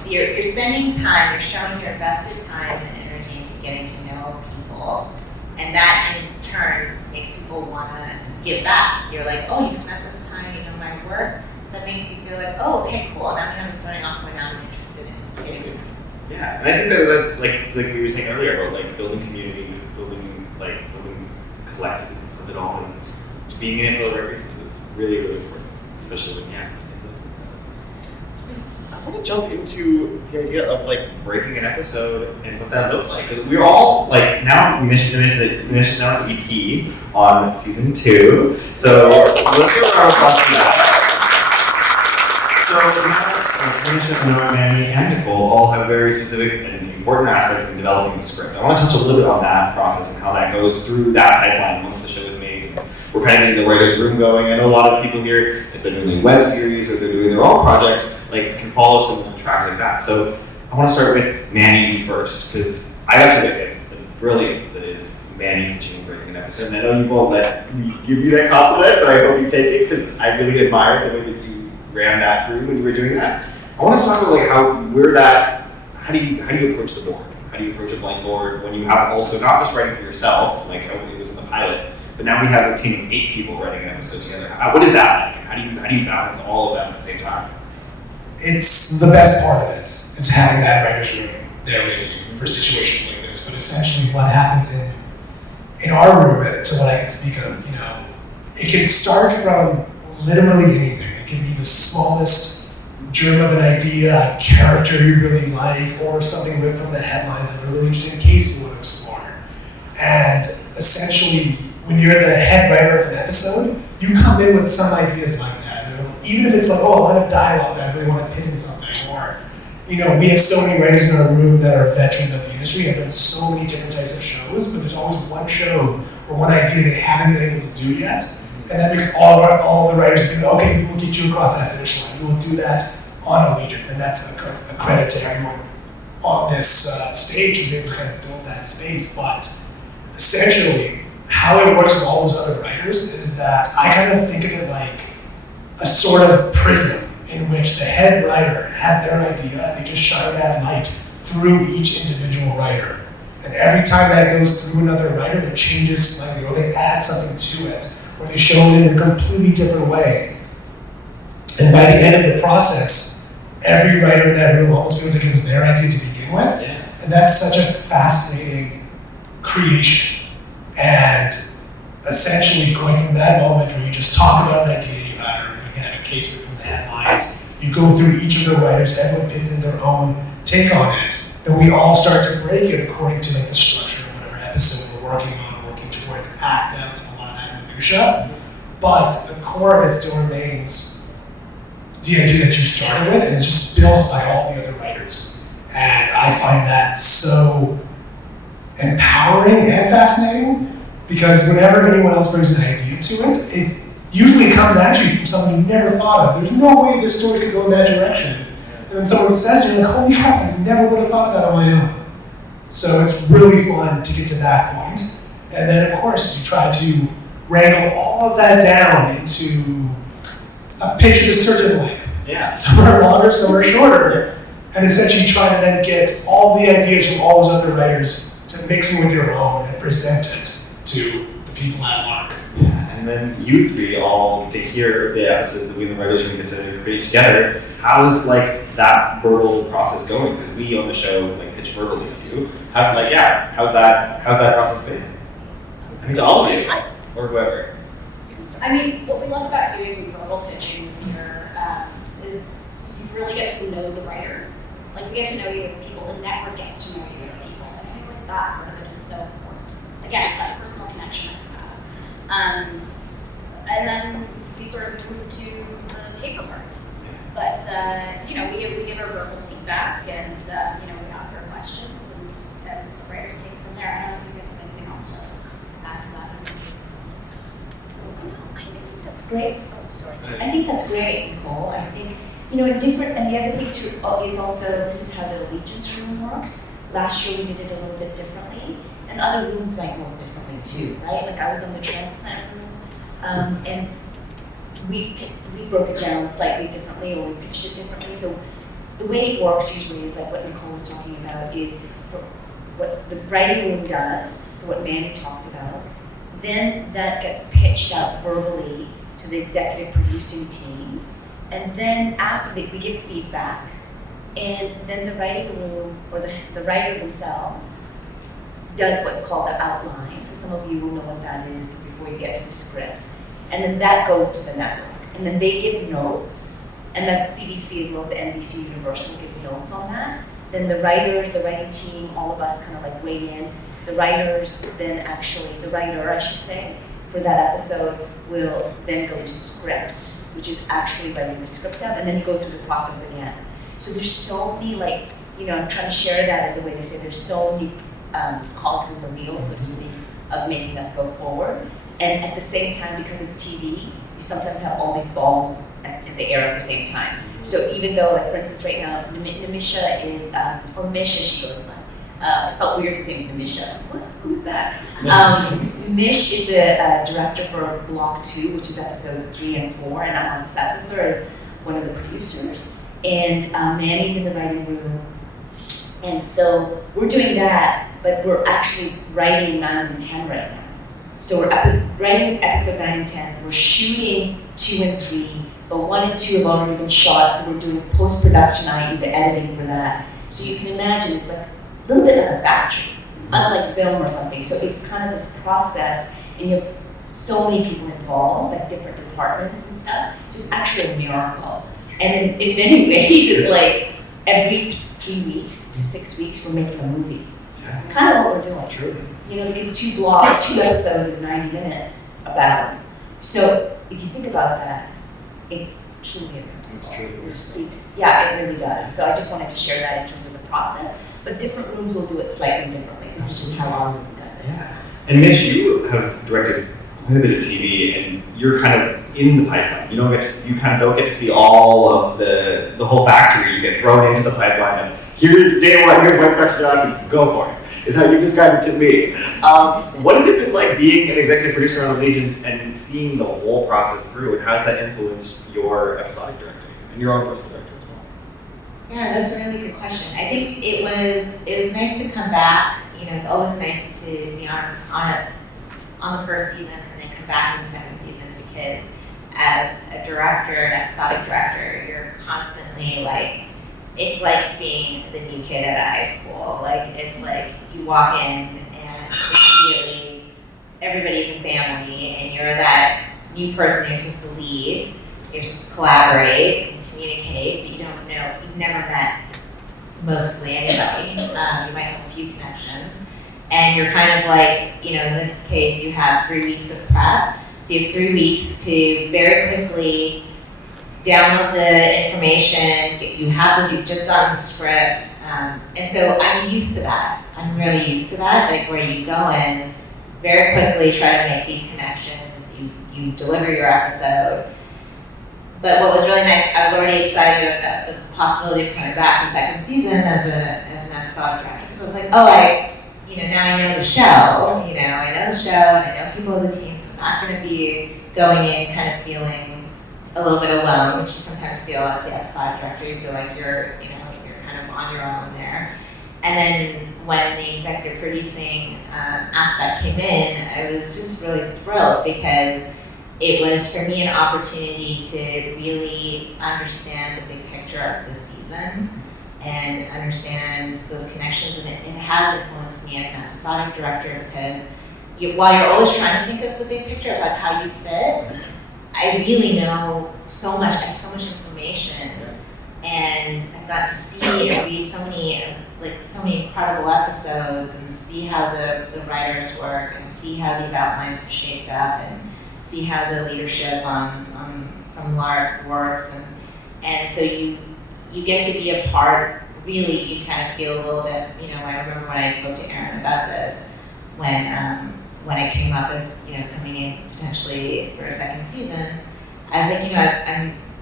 you're spending time, you're showing your invested time and energy into getting to know people, and that in turn makes people want to give back. You're like, oh, you spent this time, you know my work. That makes you feel like, oh, okay, cool. Now I'm starting off point. Now I'm interested in getting to know. Yeah, and I think that like we were saying earlier about like building community, building collectives of it all, and being in it for the right reasons is really, really important, especially when I want to jump into the idea of like breaking an episode and what that looks like, because we're all like now Nimisha's now an EP on season 2, so let's do a round of applause for that. So Nimisha, Anar, Manny, and Nicole all have very specific and important aspects in developing the script. I want to touch a little bit on that process and how that goes through that pipeline once the show is made. We're kind of getting the writer's room going. I know a lot of people here, if they're doing web series or they're doing their own projects, like can follow some of the tracks like that. So I want to start with Manny first, because I got to witness the brilliance that is Manny pitching and breaking an episode. And I know you won't let me give you that compliment, but I hope you take it, because I really admire the way that you ran that through when you were doing that. I want to talk about like how do you approach the board? How do you approach a blank board when you have also not just writing for yourself, like it was in the pilot, but now we have a team of 8 people writing an episode together. What is that like? How do you balance all of that at the same time? It's the best part of it, is having that writer's room there with you for situations like this. But essentially what happens in our room, to what I can speak of, it can start from literally anything. It can be the smallest germ of an idea, a character you really like, or something ripped from the headlines of a really interesting case you want to explore. And essentially, when you're the head writer of an episode, you come in with some ideas like that. Even if it's like, oh, I want a dialogue that I really want to pin in something, or we have so many writers in our room that are veterans of the industry, have done so many different types of shows, but there's always one show or one idea they haven't been able to do yet, and that makes all the writers think, okay, we will get you across that finish line. We will do that on Allegiance, and that's a credit to everyone on this stage who's able to kind of build that space. But essentially, how it works with all those other writers is that I kind of think of it like a sort of prism in which the head writer has their idea and they just shine that light through each individual writer. And every time that goes through another writer, it changes slightly, or they add something to it, or they show it in a completely different way. And by the end of the process, every writer in that room almost feels like it was their idea to begin with. Yeah. And that's such a fascinating creation. And essentially going from that moment where you just talk about an idea you had, or you can have a case from the headlines, you go through each of the writers, everyone puts in their own take on it, then we all start to break it according to like the structure of whatever episode we're working on, working towards act outs and a lot of that minutia. But the core of it still remains the idea that you started with, and it's just built by all the other writers. And I find that so empowering and fascinating, because whenever anyone else brings an idea to it, it usually comes actually from something you never thought of. There's no way this story could go in that direction. And then someone says, you're like, holy crap, I never would have thought of that on my own. So it's really fun to get to that point. And then, of course, you try to wrangle all of that down into a pitch of a certain length. Yeah. Some are longer, some are shorter. And essentially try to then get all the ideas from all those other writers to mix in with your own and present it to the people at Lark. Yeah, and then you three all get to hear the episodes that we in the writers room get to create together. How's like that verbal process going? Because we on the show like pitch verbally to you. How's that process been? I mean, to all of you or whoever. I mean, what we love about doing verbal pitching this year is you really get to know the writers. Like, we get to know you as people, the network gets to know you as people. And I think like that part of it is so important. Again, it's that personal connection that you have. And then we sort of move to the paper part. But, we give our verbal feedback and, we ask our questions and the writers take it from there. I don't know if you guys have anything else to add to that. I think that's great. Oh, sorry. I think that's great, Nicole. I think, and the other thing too is also, this is how the Allegiance room works. Last year we did it a little bit differently, and other rooms might work differently too, right? Like I was on the transplant room, and we broke it down slightly differently, or we pitched it differently. So the way it works usually is like what Nicole was talking about is for what the writing room does, so what Manny talked about, then that gets pitched out verbally to the executive producing team, and then after we give feedback, and then the writing room, or the writer themselves, does what's called the outline. So some of you will know what that is before you get to the script. And then that goes to the network. And then they give notes, and that's CBC as well as NBC Universal gives notes on that. Then the writers, the writing team, all of us kind of like weigh in. The writers then the writer, I should say, for that episode will then go to script, which is actually writing the script up, and then you go through the process again. So there's so many, I'm trying to share that as a way to say there's so many cogs in the wheel, so to speak, of making us go forward. And at the same time, because it's TV, you sometimes have all these balls in the air at the same time. So even though, like for instance, right now, Nimisha is, or Misha, she goes by. It felt weird to say Nimisha. What? Who's that? Mish is the director for Block 2, which is episodes 3 and 4, and I'm on set with her as one of the producers. And Manny's in the writing room. And so we're doing that, but we're actually writing 9 and 10 right now. So we're writing episode 9 and 10. We're shooting 2 and 3, but 1 and 2 have already been shot, so we're doing post-production, i.e. the editing for that. So you can imagine it's like a little bit of a factory, unlike film or something. So it's kind of this process, and you have so many people involved, like different departments and stuff. So it's actually a miracle. And in many ways, it's like every 3 weeks to 6 weeks, we're making a movie. Yeah. Kind of what we're doing. True. Because 2 episodes is 90 minutes about. So if you think about that, it's truly a miracle. It's true. It speaks. Yeah, it really does. So I just wanted to share that in terms of the process. But different rooms will do it slightly differently. This is just how our room does it. Yeah. And Mitch, you have directed quite a bit of TV, and you're kind of in the pipeline. You kind of don't get to see all of the whole factory. You get thrown into the pipeline, and here's day one. Here's my production job. Go for it. Is how you described it to me. What has it been like being an executive producer on Allegiance and seeing the whole process through, and how has that influenced your episodic directing and your own personal directing as well? Yeah, that's a really good question. I think it was nice to come back, it's always nice to be on the first season and then come back in the second season, because as a director, an episodic director, you're constantly like, it's like being the new kid at a high school. Like, it's like you walk in and immediately everybody's a family, and you're that new person you're supposed to lead. You're supposed to collaborate and communicate, but you don't know, you've never met mostly anybody. You might have a few connections. And you're kind of like, in this case, you have 3 weeks of prep. So you have 3 weeks to very quickly download the information. You've just gotten the script. And so I'm used to that. I'm really used to that, like where you go in, very quickly try to make these connections. You deliver your episode. But what was really nice, I was already excited about the possibility of coming back to second season as an episodic director. Because I was like, now I know the show. I know the show, and I know people on the team, so I'm not going to be going in kind of feeling a little bit alone, which you sometimes feel as the episodic director. You feel like you're kind of on your own there. And then when the executive producing aspect came in, I was just really thrilled, because it was for me an opportunity to really understand the big picture of the season and understand those connections. And it has influenced me as an episodic director, because while you're always trying to think of the big picture about how you fit, I really know so much. I have so much information, and I've got to see and read so many incredible episodes, and see how the writers work, and see how these outlines have shaped up, and see how the leadership from Lark works, and so you get to be a part. Really, you kind of feel a little bit. I remember when I spoke to Aaron about this, when it came up as coming in potentially for a second season. I was like,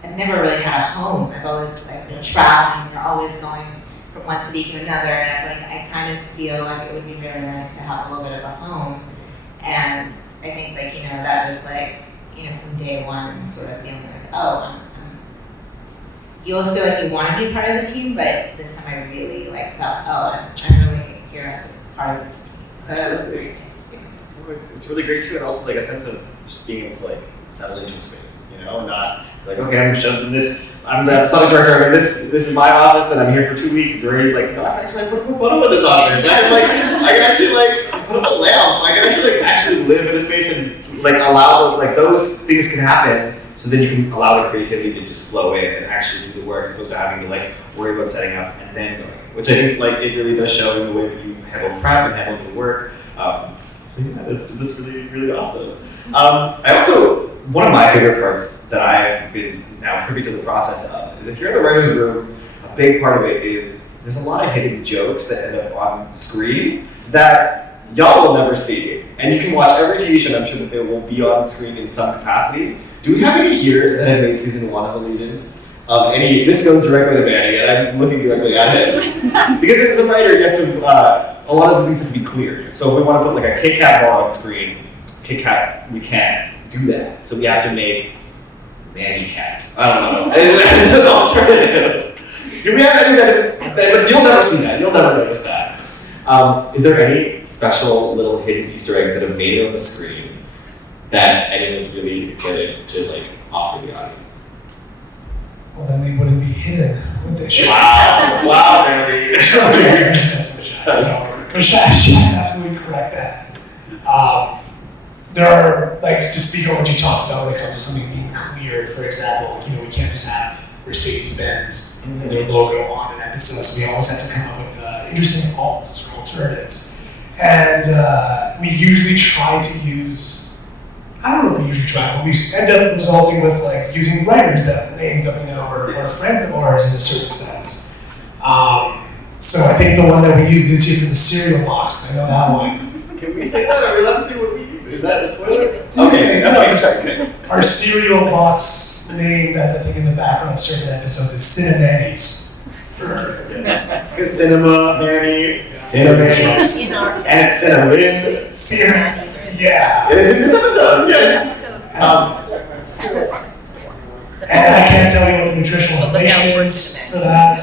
I've never really had a home. I've always been traveling. We're always going from one city to another, and I kind of feel like it would be really nice to have a little bit of a home. And I think that was from day one, sort of feeling like, you always feel like you want to be part of the team, but this time I really felt, I'm really here as a part of this team. So that was very nice. It's really great too, and also a sense of just being able to settle into a space, and not okay, I'm the subject director, this is my office, and I'm here for 2 weeks. Is there any no, I can actually put up a photo in this office. I can actually put up a lamp. I can actually live in a space and allow those things can happen. So then you can allow the creativity to just flow in and actually do the work, as opposed to having to worry about setting up and then going. Which I think it really does show in the way that you handle prep and handle the work. So yeah, that's really, really awesome. One of my favorite parts that I've been now privy to the process of is, if you're in the writer's room, a big part of it is there's a lot of hidden jokes that end up on screen that y'all will never see. And you can watch every TV show, and I'm sure that they will be on screen in some capacity. Do we have any here that have made season 1 of Allegiance? This goes directly to Manny, and I'm looking directly at him. Because as a writer, you have to, a lot of the things have to be clear. So if we want to put a Kit Kat bar on screen, Kit Kat, we can't do that. So we have to make Manny Cat. I don't know. As an alternative. Do we have any that, but you'll never see that. You'll never notice that. Is there any special little hidden Easter eggs that have made it on the screen that anyone's really excited to offer the audience? Well, then they wouldn't be hidden, would they? Wow, Manny. But Shaq's absolutely correct that. There are, to speak on what you talked about when it comes to something being clear, for example, we can't just have Mercedes-Benz and their logo on an episode, so we always have to come up with interesting alts or alternatives. And we usually try to use, I don't know if we usually try, but we end up resulting with using writers names that we know or friends of ours in a certain sense. So I think the one that we use this year for the cereal box, I know that one. Can we say that? Are we allowed to say what we use? Is that a spoiler? Okay. Our cereal box name that's I think in the background of certain episodes is Cinnamani's. Because cinema, Manny, cinnamon, and it's cinnamon. Yeah. It is in this episode, yes. And I can't tell you what the nutritional information is for that.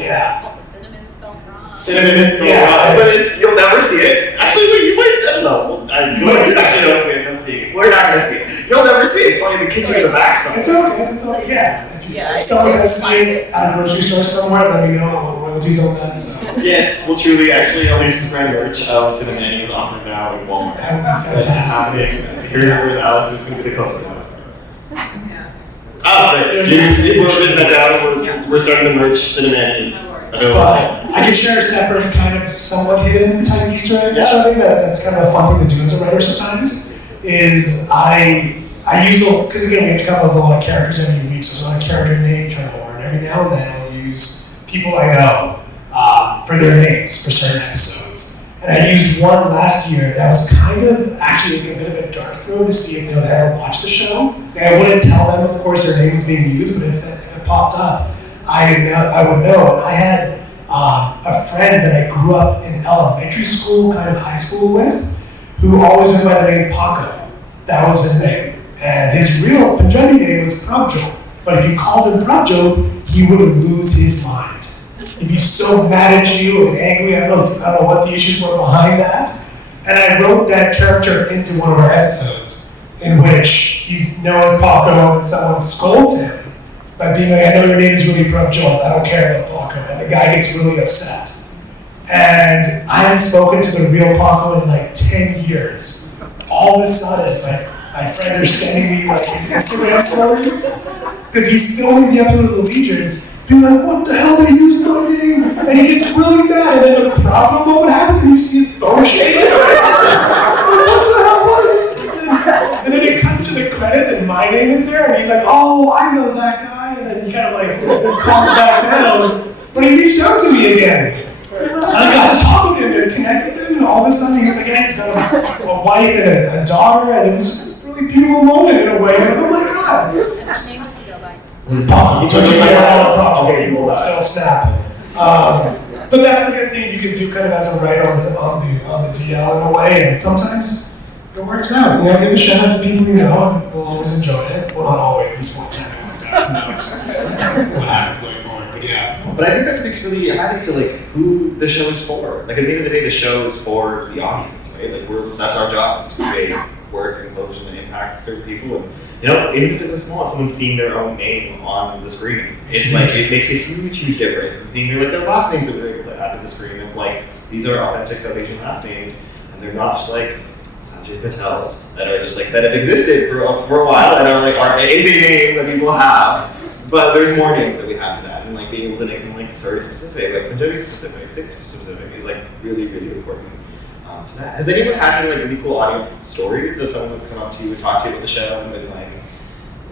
Yeah. Also, cinnamon's spelled wrong. Cinnamon is so Yeah. but you'll never see it. Actually, wait, you might, I don't know. You might actually don't end up seeing it. We're not gonna see it. You'll never see it. It's probably in the kitchen in the back somewhere. It's okay, yeah. Yeah, If someone does see it at a grocery store somewhere, let me know, I'll royalties on that, so. Yes, well, truly, actually, Alicia's brand merch of Cinnamon is offering now in Walmart. That would be That's fantastic. happening. Here's Alice. There's going to be the cover house. Oh, great. If we're written that down, we're starting the merch. Cinnamon is available. But I can share a separate kind of somewhat hidden type Easter egg Yeah. starting that's kind of a fun thing to do as a writer sometimes, is I use, because again, we have to come up with a lot of characters every week, so there's a lot of character name turnover, and every now and then I'll use people I know for their names for certain episodes. And I used one last year that was kind of actually like a bit of a dart throw to see if they would ever watch the show. I wouldn't tell them, of course, their name was being used, but if it popped up, I would know. And I had a friend that I grew up in elementary school, kind of high school with, who always went by the name Paco. That was his name. And his real Punjabi name was Prabjot. But if you called him Prabjot, he would lose his mind. He'd be so mad at you and angry. I don't know what the issues were behind that. And I wrote that character into one of our episodes, in which he's known as Paco and someone scolds him by being like, I know your name is really Prabjot, I don't care about Paco. And the guy gets really upset. And I hadn't spoken to the real Paco in like 10 years. All of a sudden, my friends are sending me like his Instagram stories, because he's filming the episode of Allegiance, being like, what the hell, they used my name? And he gets really mad, and then the problem moment happens, and you see his phone shake. What the hell was this? And then it cuts to the credits, and my name is there, and he's like, oh, I know that guy, and then he kind of like calms back down. But he reached out to me again. And I got to talk with him and connect with him, and all of a sudden he was like, yeah, he's got a wife and a daughter, and it was a really beautiful moment in a way. I'm like, oh my God. He's talking about okay, you will Still snap. But that's a good thing you can do kind of as a writer on the DL in a way, and sometimes it works out. You know, give a shout out to people you know, and we'll always enjoy it. Well, not always. This one time it worked out. Who knows what happens going forward? But yeah. But I think that speaks really highly to like who the show is for. Like at the end of the day, the show is for the audience, right? Like that's our job is to create work and television that impacts certain people. And you know, even if it's a small, someone seeing their own name on the screen, it makes a huge difference. And seeing their last names that we're able to add to the screen of like these are authentic South Asian last names, and they're not just like Sanjay Patels that are just like that have existed for a while and are like is a name that people have. But there's more names that we have to that, and like being able to make them like sort of specific, like Punjabi specific, Sikh specific is like really important to that. Has anyone had any like really cool audience stories of someone that's come up to you and talked to you about the show and been like,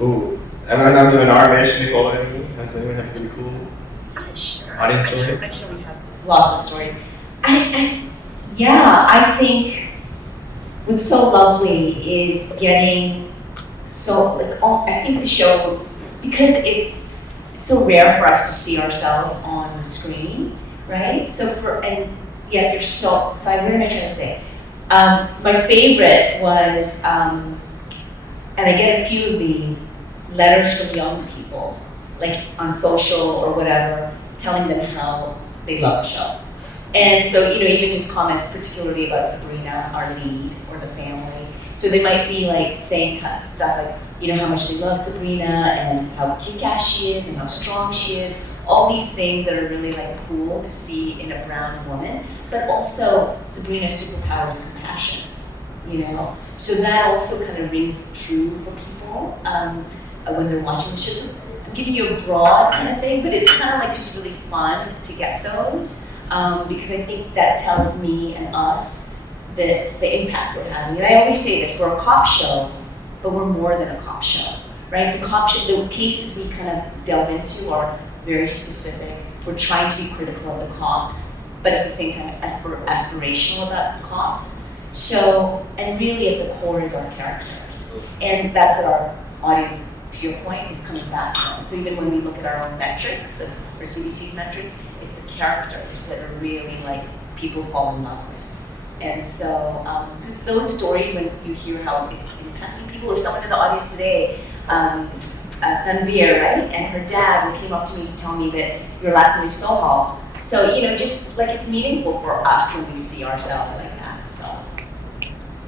ooh, I'm doing Anar, Nicole, has anyone have a really cool audience story? I'm sure we have lots of stories. I think what's so lovely is getting I think the show, because it's so rare for us to see ourselves on the screen, right? Yet there's so what am I trying to say? My favorite was, and I get a few of these letters from young people, like on social or whatever, telling them how they love the show. And so, even just comments particularly about Sabrina, our lead, or the family. So they might be like saying stuff like, how much they love Sabrina and how kick-ass she is and how strong she is. All these things that are really like cool to see in a brown woman, but also Sabrina's superpower is compassion, So that also kind of rings true for people when they're watching the show. So I'm giving you a broad kind of thing, but it's kind of like just really fun to get those because I think that tells me and us that the impact we're having. And I always say this: we're a cop show, but we're more than a cop show, right? The cases we kind of delve into are very specific. We're trying to be critical of the cops, but at the same time aspirational about cops. So, and really at the core is our characters. And that's what our audience, to your point, is coming back from. So even when we look at our own metrics, or CBC's metrics, it's the characters that are really like people fall in love with. And so it's those stories when you hear how it's impacting people, or someone in the audience today, Tanvir, right? And her dad came up to me to tell me that your last name is Sohal. So, just like it's meaningful for us when we see ourselves like that. So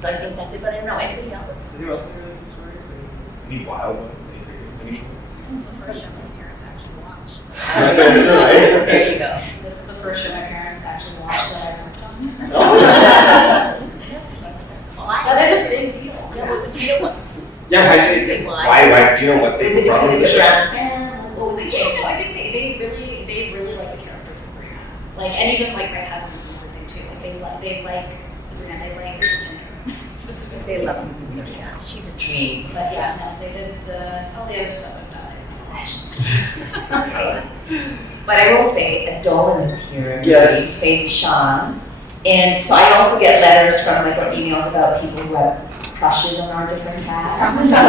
I think that's it, but I don't know, anybody else? Does anyone else have any stories? Any wild ones? Any This is the first show my parents actually watched. There you go. This is the first show my parents actually watched that I worked on. That is a big deal. Yeah, what do you know what? Yeah, why do you know what they Was it brought because to the it's a show? drama fan? What was it? I think they really like the character of Sabrina. Like, and even like my cousins and everything too. Like they like Sabrina. They like Sabrina specifically. They love Sabrina. Yeah, she's a dream. But yeah, no, they didn't. All the other stuff I've done. But I will say, Dolan is here. Yes. He plays Sean. And so I also get letters from or emails about people who have crushes on our different casts. And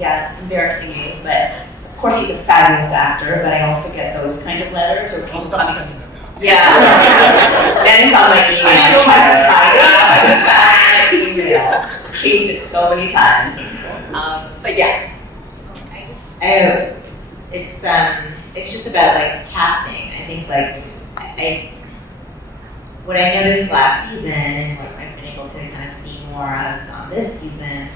about embarrassing you. But of course he's a fabulous actor, but I also get those kind of letters or people coming. Yeah. Then on my email, I tried to hide it. My email. Changed it so many times. But yeah. It's just about like casting. I think what I noticed last season and what I've been able to kind of see more of on this season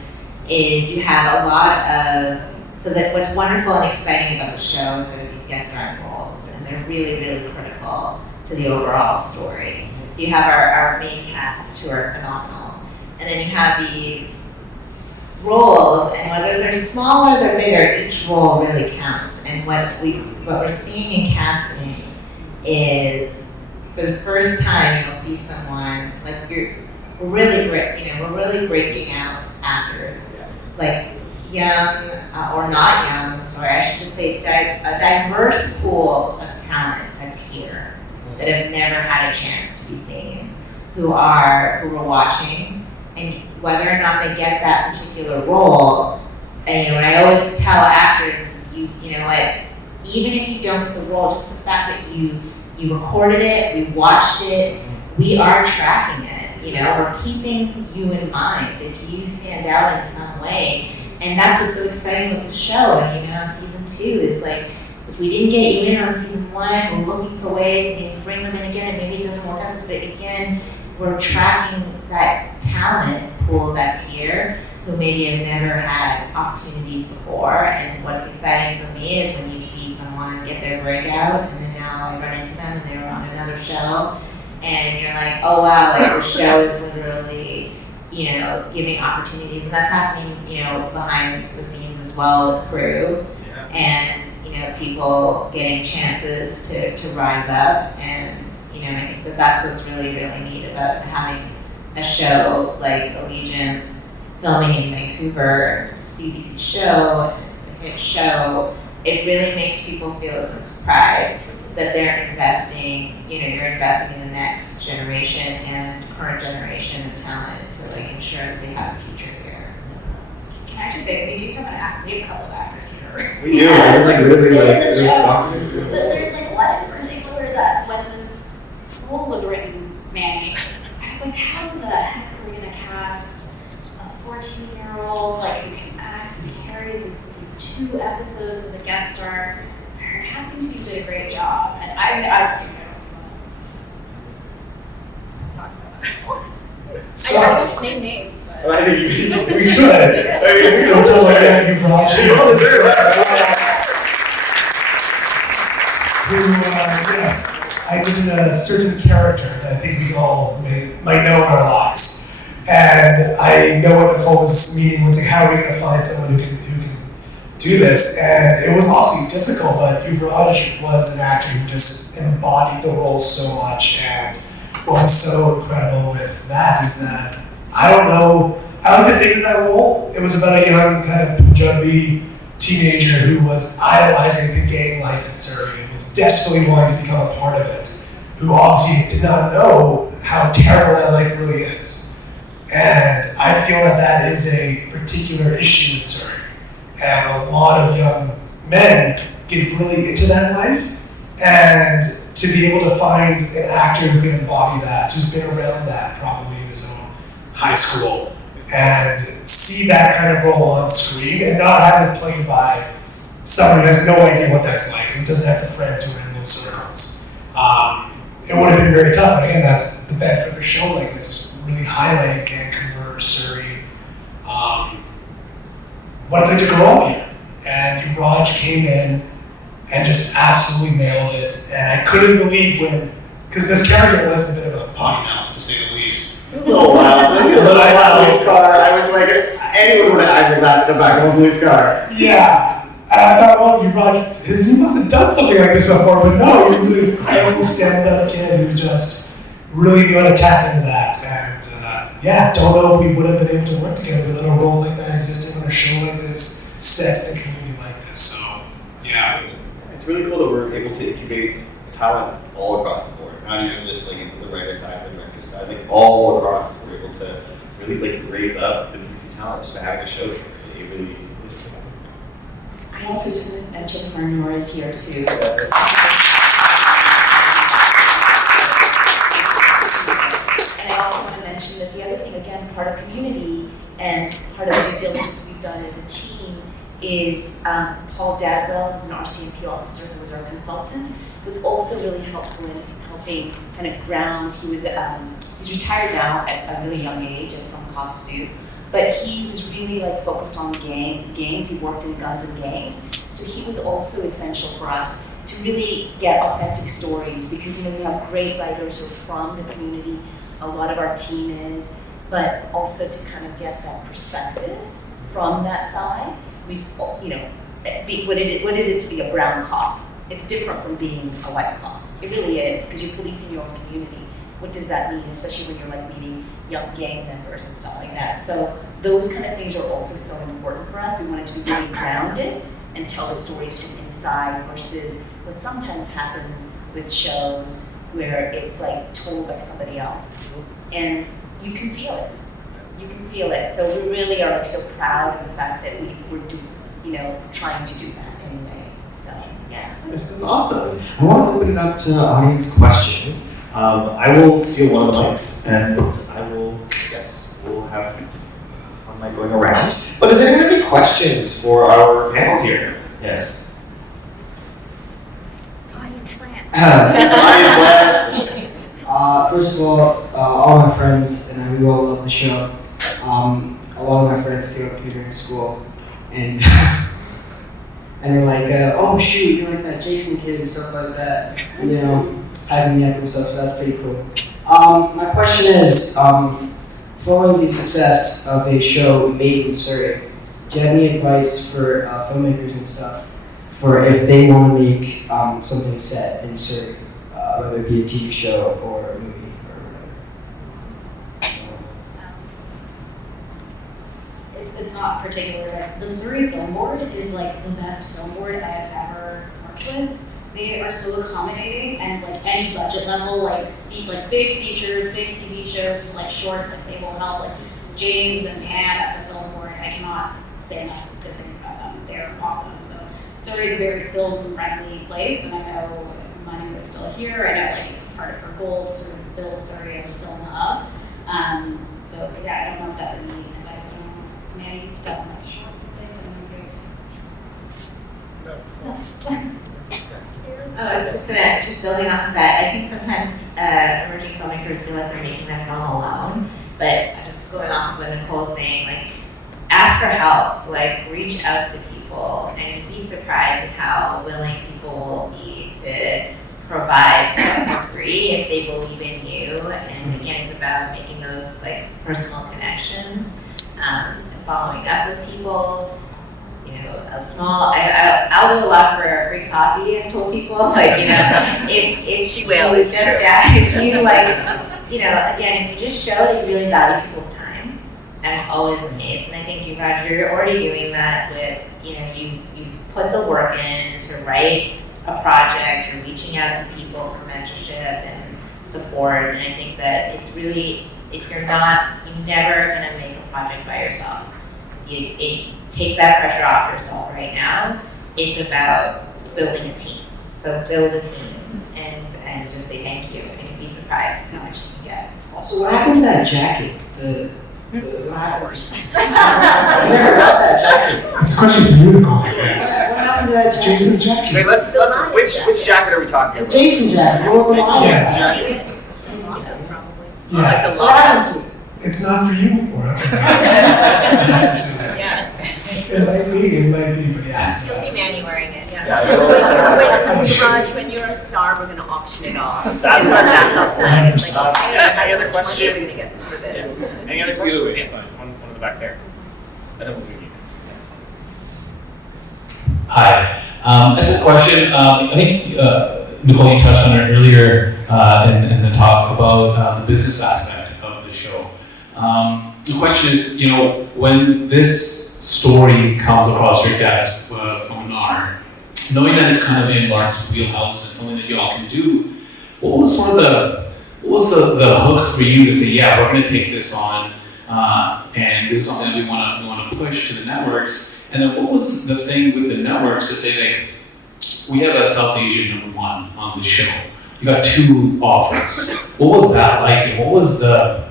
is you have a lot of, so that what's wonderful and exciting about the show is that these guest starring roles, and they're really, really critical to the overall story. So you have our main cast who are phenomenal, and then you have these roles, and whether they're small or they're bigger, each role really counts. And what we're seeing in casting is, for the first time, you'll see someone like we're really breaking out actors, like young or not young. Sorry, I should just say a diverse pool of talent that's here that have never had a chance to be seen, who are watching, and whether or not they get that particular role. And what I always tell actors, you know what, even if you don't get the role, just the fact that you recorded it, we watched it, we are tracking it. We're keeping you in mind if you stand out in some way. And that's what's so exciting with the show. And on season 2 is like, if we didn't get you in on season 1, we're looking for ways and maybe bring them in again, and maybe it doesn't work out, but again, we're tracking that talent pool that's here who maybe have never had opportunities before. And what's exciting for me is when you see someone get their breakout, and then now I run into them and they're on another show, and you're like, oh wow, like the show is literally, giving opportunities, and that's happening, behind the scenes as well with crew, and people getting chances to rise up, and I think that's what's really, really neat about having a show like Allegiance filming in Vancouver. It's a CBC show, and it's a hit show. It really makes people feel a sense of pride that they're investing, you're investing in the next generation and current generation of talent to ensure that they have a future here. Can I just say, we do have we have a couple of actors here. We do. It's really But there's one in particular that when this role was written, Manny, I was like, how the heck are we gonna cast a 14-year-old who can act and carry these 2 episodes as a guest star? Our casting team did a great job, and I don't know. Let's talk about that. So, I don't name names, but. I think we should. It's so totally thank you for watching. Yes, I did a certain character that I think we all might know in our lives. And I know what Nicole was meaning was how are we going to find someone who can do this? And it was obviously difficult, but Yuvraj was an actor who just embodied the role so much. And what was so incredible with that is that I like to think of that role. It was about a young kind of Punjabi teenager who was idolizing the gang life in Surrey and was desperately wanting to become a part of it, who obviously did not know how terrible that life really is. And I feel that is a particular issue in Surrey. And a lot of young men get really into that life. And to be able to find an actor who can embody that, who's been around that probably in his own high school, and see that kind of role on screen and not have it played by someone who has no idea what that's like, who doesn't have the friends who are in those those circles. It would have been very tough. And again, that's the benefit of a show like this, really highlighting Vancouver, Surrey, what it's like to grow up here. And Yuvraj came in and just absolutely nailed it. And I couldn't believe when, because this character was a bit of a potty mouth, to say the least. Oh wow, this is a little blue scar. I was like, anyone would have acted that in the back of a blue scar. Yeah. And I thought, oh, Yuvraj, he must have done something like this before, but no, he was an incredible stand-up kid who just really knew how to tap into that. And don't know if we would have been able to work together without a role like that existing on a show like this, set in a community like this. So, yeah. It's really cool that we're able to incubate talent all across the board, not even just like the writer side, the director side, like all across. We're able to really like raise up the BC talent just by having a show. It really I also just want to mention Anar is here too. And I also want to mention that the other thing, again, part of community and part of the due diligence we've done as a team is Paul Dadwell, who's an RCMP officer who was our consultant, was also really helpful in helping kind of ground. He's retired now at a really young age, as some cops do. But he was really like focused on gangs. He worked in guns and gangs. So he was also essential for us to really get authentic stories because we have great writers who are from the community. A lot of our team is, but also to kind of get that perspective from that side. What is it to be a brown cop? It's different from being a white cop. It really is because you're policing your own community. What does that mean, especially when you're like meeting young gang members and stuff like that? So those kind of things are also so important for us. We want it to be really grounded and tell the stories from inside versus what sometimes happens with shows where it's like told by somebody else. And you can feel it. You can feel it. So we really are like so proud of the fact that we're trying to do that anyway. So yeah. This is awesome. I want to open it up to audience questions. I will steal one of the mics, and we'll have one mic going around. But does anyone have any questions for our panel here? Yes. Audience plans. First of all my friends and we all love the show. A lot of my friends came up here during school, and they're like, "Oh shoot, you're like that Jason kid" and stuff like that. Hyping me up and stuff. So that's pretty cool. My question is, following the success of a show made in Surrey, do you have any advice for filmmakers and stuff for if they want to make something set in Surrey, whether it be a TV show or a movie or whatever? It's not particular advice. The Surrey Film Board is like the best film board I have ever worked with. They are so accommodating and like any budget level, like big features, big TV shows to like shorts, like they will help. Like James and Pam at the Film Board, I cannot say enough good things about them. They're awesome. So Surrey is a very film-friendly place, and I know if Manny was still here, I know like it's part of her goal to sort of build Surrey as a film hub. So yeah, I don't know if that's any advice. I don't know. Manny, you talk about shorts and things. I don't know if you I was just building off of that. I think sometimes emerging filmmakers feel like they're making that film alone. But I was going off of what Nicole's saying, like, ask for help, like, reach out to people, and you'd be surprised at how willing people will be to provide stuff for free if they believe in you. And again, it's about making those, like, personal connections, and following up with people. I'll do a lot for a free coffee. I've told people, like, if She will, you it's just, true. if you again, if you just show that you really value people's time, I'm always amazed. And I think you, Roger, you're already doing that with, you put the work in to write a project, you're reaching out to people for mentorship and support. And I think that it's really, you're never gonna make a project by yourself. You take that pressure off yourself right now. It's about building a team. So build a team and just say thank you, and you'll be surprised how much you can get. So what happened to that jacket? What happened? I never got that jacket. It's a question for you, Nicole, I guess. What happened to that jacket? Jason's jacket. Wait, let's which jacket are we talking about? Jason jacket, one with the lion Yeah. jacket. Yeah, It's a lot. it's not for you anymore. That's okay. Yeah. It might be, but yeah. You'll see Manny wearing it, Raj, when you're a star, we're gonna auction it off. That's our backup plan. It's 100%. like, Yeah, any other how much money question? are we gonna get for this? Any other questions? Yes, one in the back there. And then we'll do you. Hi. That's a question. I think Nicole, you touched on it earlier in the talk about the business aspect of the show. The question is, when this story comes across your desk from Anar, knowing that it's kind of in Lark's wheelhouse and something that y'all can do, what was the hook for you to say, yeah, we're going to take this on, and this is something that we want to push to the networks? And then what was the thing with the networks to say, like, we have a South Asian #1 on the show. You got 2 offers. What was that like? And what was the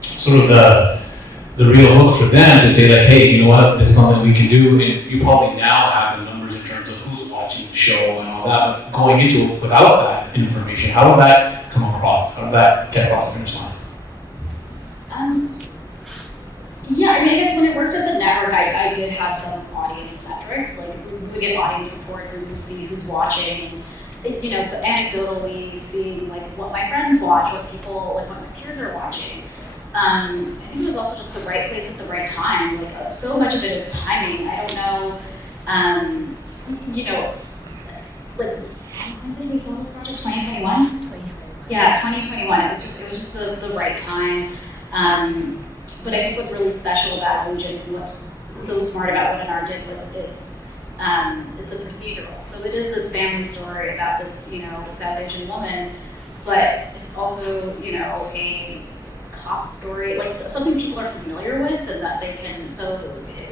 sort of the real hook for them to say, like, hey, you know what, this is something we can do? And you probably now have the numbers in terms of who's watching the show and all that. But going into it without that information, how did that come across? How did that get across the finish line? Yeah, I mean, I guess when I worked at the network, I did have some audience metrics. Like, we would get audience reports and we would see who's watching, and but anecdotally seeing like what my friends watch, what my peers are watching. I think it was also just the right place at the right time. Like, so much of it is timing. I don't know, like, when did we sell this project? 2021? 2021. Yeah, 2021. It was just the right time. But I think what's really special about Allegiance and what's so smart about what Anar did was it's a procedural. So it is this family story about this, South Asian woman, but it's also, a cop story, like something people are familiar with and that they can, so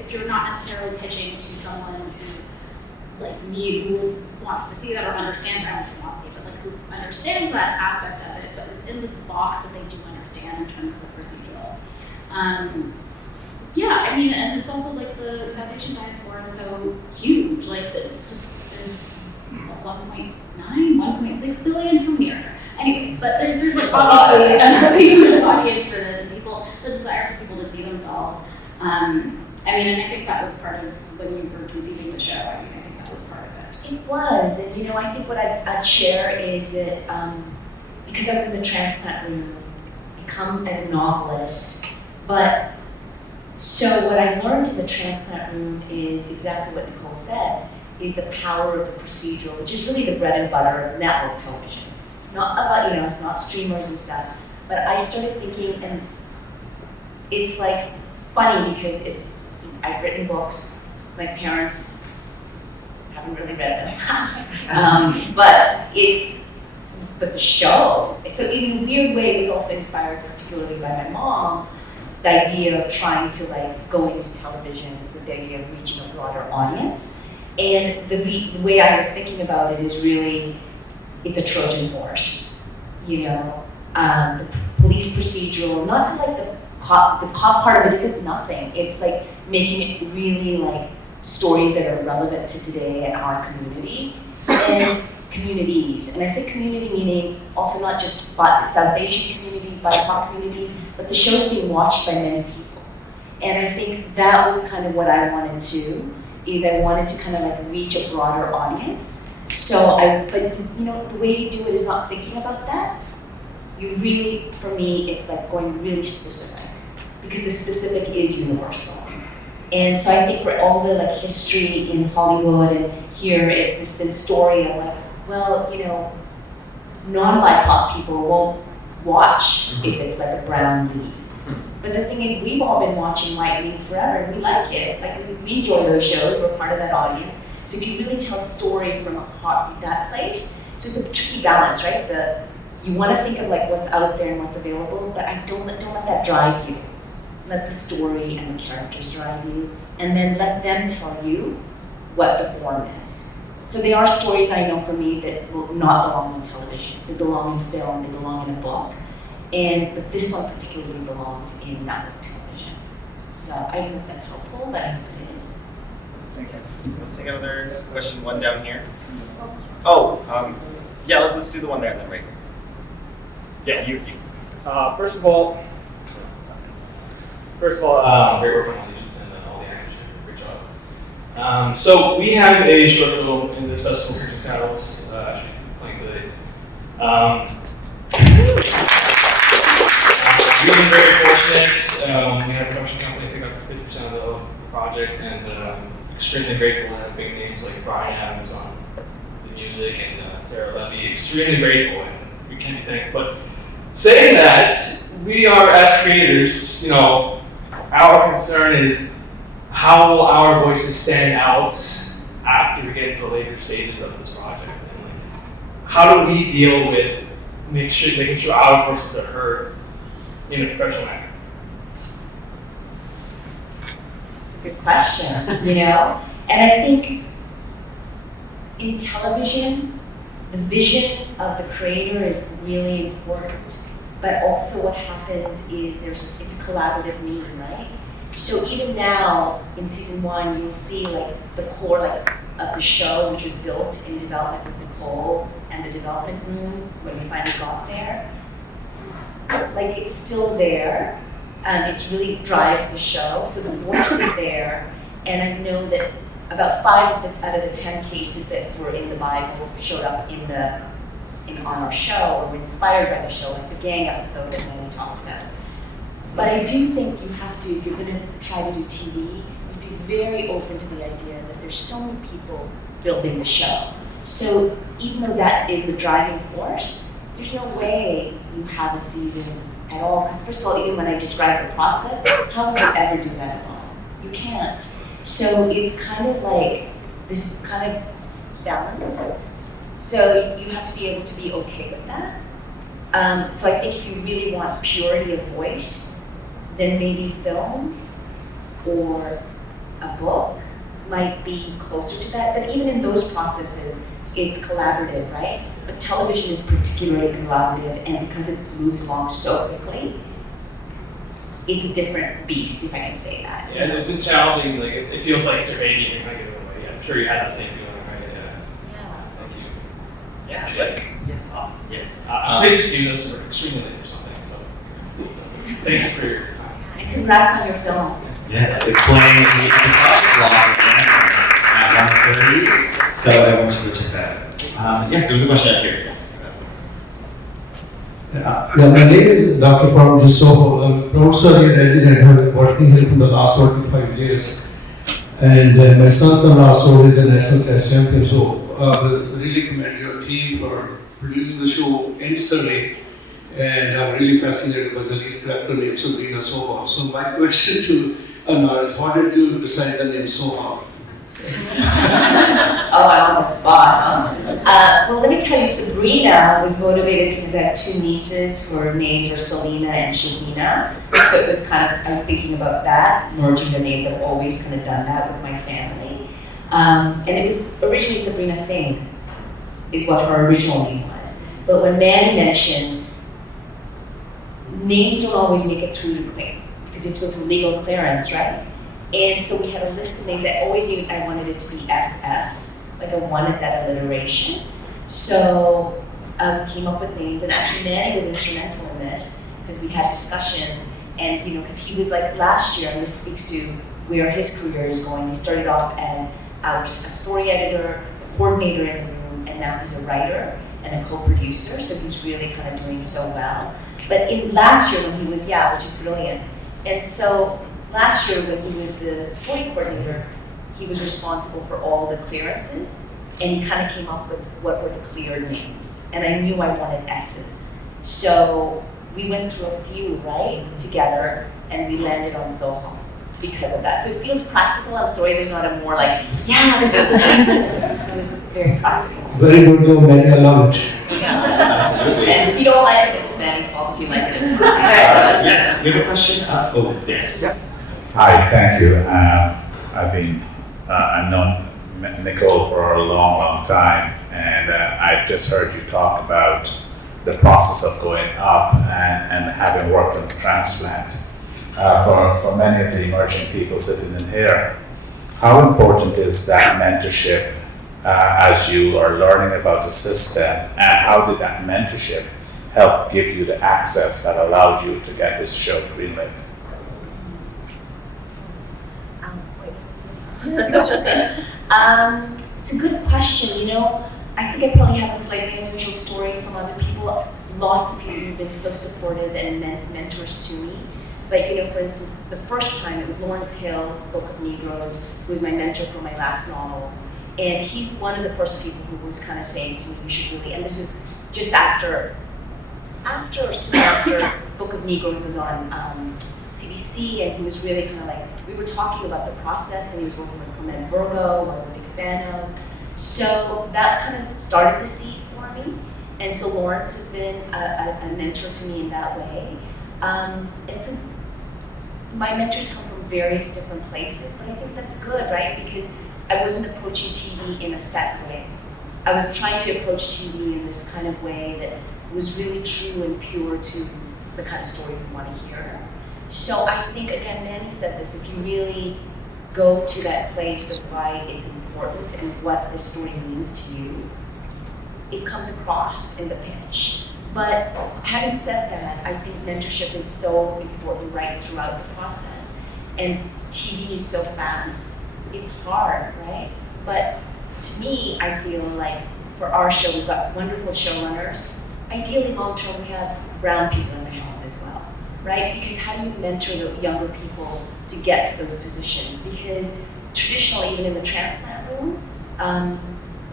if you're not necessarily pitching to someone who, like me, who wants to see that or understands, I don't say wants to see, but like who understands that aspect of it, but it's in this box that they do understand in terms of the procedural. Yeah, I mean, and it's also like the South Asian diaspora is so huge, like it's just, there's 1.9, 1.6 billion, how many are there? Anyway, but there's like obviously a huge audience for this and the desire for people to see themselves. I mean, and I think that was part of when you were conceiving the show, I think that was part of it. It was, and I think what I'd share is that because I was in the transplant room, I come as a novelist, but so what I learned in the transplant room is exactly what Nicole said, is the power of the procedural, which is really the bread and butter of network television. Not about, it's not streamers and stuff, but I started thinking, and it's like funny because I've written books, my parents haven't really read them, but the show, so in a weird way it was also inspired particularly by my mom, the idea of trying to like go into television with the idea of reaching a broader audience. And the way I was thinking about it is really, it's a Trojan horse, the police procedural, not to like the cop part of it isn't nothing. It's like making it really like stories that are relevant to today and our community and communities. And I say community meaning also not just South Asian communities, BIPOC communities, but the show's being watched by many people. And I think that was kind of what I wanted to, is I wanted to kind of like reach a broader audience. But the way you do it is not thinking about that. You really, for me, it's like going really specific, because the specific is universal. And so I think for all the like history in Hollywood and here, it's this story of like, well, non-BIPOC people won't watch if it's like a brown lead. But the thing is, we've all been watching white leads forever, and we like it. Like we enjoy those shows. We're part of that audience. So if you really tell a story from that place, so it's a tricky balance, right? You want to think of like what's out there and what's available, but don't let that drive you. Let the story and the characters drive you, and then let them tell you what the form is. So there are stories I know for me that will not belong on television. They belong in film, they belong in a book. But this one particularly belonged in network television. So I don't know if that's helpful, but I hope it is. I guess let's take another question. One down here. Oh, yeah. Let's do the one there then, right here. Yeah, you. First of all, great work on Allegiance and all the actors did a great job. So we have a short film in this festival, Searching Saddles, actually playing today. We've been very fortunate. We had a production company pick up 50% of the project, and extremely grateful to have big names like Brian Adams on the music and Sarah Levy. Extremely grateful, and we can't be thankful. But saying that, we are, as creators, our concern is how will our voices stand out after we get to the later stages of this project? And how do we deal with making sure our voices are heard in a professional manner? Good question, And I think in television, the vision of the creator is really important. But also what happens is it's a collaborative meeting, right? So even now in season 1, you'll see the core of the show, which was built in development with Nicole and the development room when we finally got there. It's still there. It really drives the show. So the voice is there, and I know that about 5 out of the 10 cases that were in the Bible showed up on our show or were inspired by the show, like the gang episode that Manny talked about. But I do think you have to, if you're going to try to do TV, you have to be very open to the idea that there's so many people building the show. So even though that is the driving force, there's no way you have a season at all. Because first of all, even when I describe the process, how would you ever do that alone? You can't. So it's kind of like this kind of balance. So you have to be able to be okay with that. So I think if you really want purity of voice, then maybe film or a book might be closer to that. But even in those processes, it's collaborative, right? But television is particularly collaborative, and because it moves along so quickly, it's a different beast, if I can say that. Yeah, it's been challenging. It feels like it's your baby, and you're not giving it away. I'm sure you had that same feeling, right? Yeah, that's awesome. Yes. Please excuse us, we're extremely late or something. So thank you for your time. And congrats on your film. Yes, it's playing the iSAFF at 1:30, so I want you to check that out. Yes, there was a question up here. Yes. Yeah, my name is Dr. Param Jessa. I'm a professor here resident. I have been working here for the last 45 years. And my son-in-law also is a national test champion, so I really commend your team for producing the show in Surrey. And I'm really fascinated by the lead character named Sabrina Soha. So my question to Anar is, how did you decide the name Soha? Oh, I'm on the spot, huh? Well, let me tell you, Sabrina was motivated because I have 2 nieces who her names are Selena and Shabina. So it was I was thinking about that, merging their names. I've always kind of done that with my family. And it was originally Sabrina Singh, is what her original name was. But when Manny mentioned, names don't always make it through to clear, because you have to go through legal clearance, right? And so we had a list of names. I always knew I wanted it to be SS, I wanted that alliteration. So we came up with names, and actually Manny was instrumental in this, because we had discussions, and because he was last year, and this speaks to where his career is going. He started off as a story editor, a coordinator in the room, and now he's a writer and a co-producer, so he's really kind of doing so well. But last year when he was, which is brilliant, and so last year when he was the story coordinator, he was responsible for all the clearances, and he kind of came up with what were the cleared names, and I knew I wanted S's. So we went through a few, together, and we landed on Soho because of that. So it feels practical. I'm sorry there's not a more this is the reason. It was very practical. Very good job, Manny. I love it. Absolutely. And if you don't like it, it's Manny's fault. If you like it, it's fine. Yes, you have a question? Yes. Hi, thank you. I've known Nicole for a long time, and I've just heard you talk about the process of going up and having worked on transplant. For many of the emerging people sitting in here, how important is that mentorship as you are learning about the system, and how did that mentorship help give you the access that allowed you to get this show greenlit? It's a good question. You know, I think I probably have a slightly unusual story from other people. Lots of people have been so supportive and mentors to me. But you know, for instance, the first time it was Lawrence Hill, Book of Negroes, who was my mentor for my last novel. And he's one of the first people who was kind of saying to me, we should really, and this was just after Book of Negroes was on CBC, and he was really kind of like, we were talking about the process, and he was working with Clement Virgo, I was a big fan of. So that kind of started the seed for me. And so Lawrence has been a mentor to me in that way. And so my mentors come from various different places, but I think that's good, right? Because I wasn't approaching TV in a set way. I was trying to approach TV in this kind of way that was really true and pure to the kind of story we want to hear. So I think, again, Manny said this, if you really go to that place of why it's important and what this story means to you, it comes across in the pitch. But having said that, I think mentorship is so important right throughout the process. And TV is so fast, it's hard, right? But to me, I feel like for our show, we've got wonderful showrunners. Ideally, long term, we have brown people in the helm as well, right? Because how do you mentor the younger people to get to those positions? Because traditionally, even in the transplant room,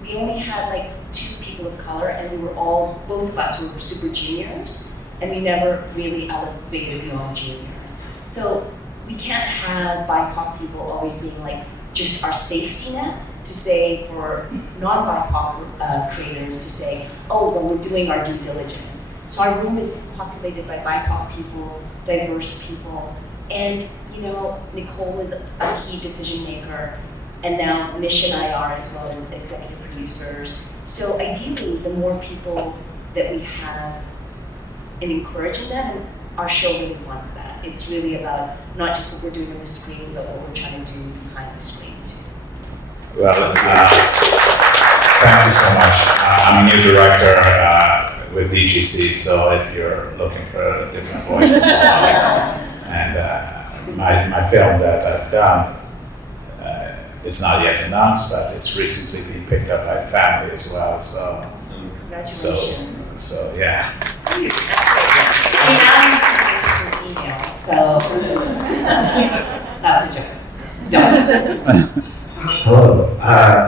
we only had like 2 people of color, and we were all, both of us were super juniors, and we never really elevated beyond juniors. So we can't have BIPOC people always being like just our safety net to say for non-BIPOC creators to say, oh, well, we're doing our due diligence. So our room is populated by BIPOC people, diverse people, and you know, Nicole is a key decision maker, and now Nimisha and I are, as well as executive producers. So ideally, the more people that we have and encouraging them, and our show really wants that. It's really about not just what we're doing on the screen, but what we're trying to do behind the screen too. Well, thank you so much. I'm a new director with DGC, so if you're looking for different voices, and my film that I've done, it's not yet announced, but it's recently been picked up by the family as well. So, congratulations. So yeah. I mean, I'm email, so that was a joke. Don't. Hello,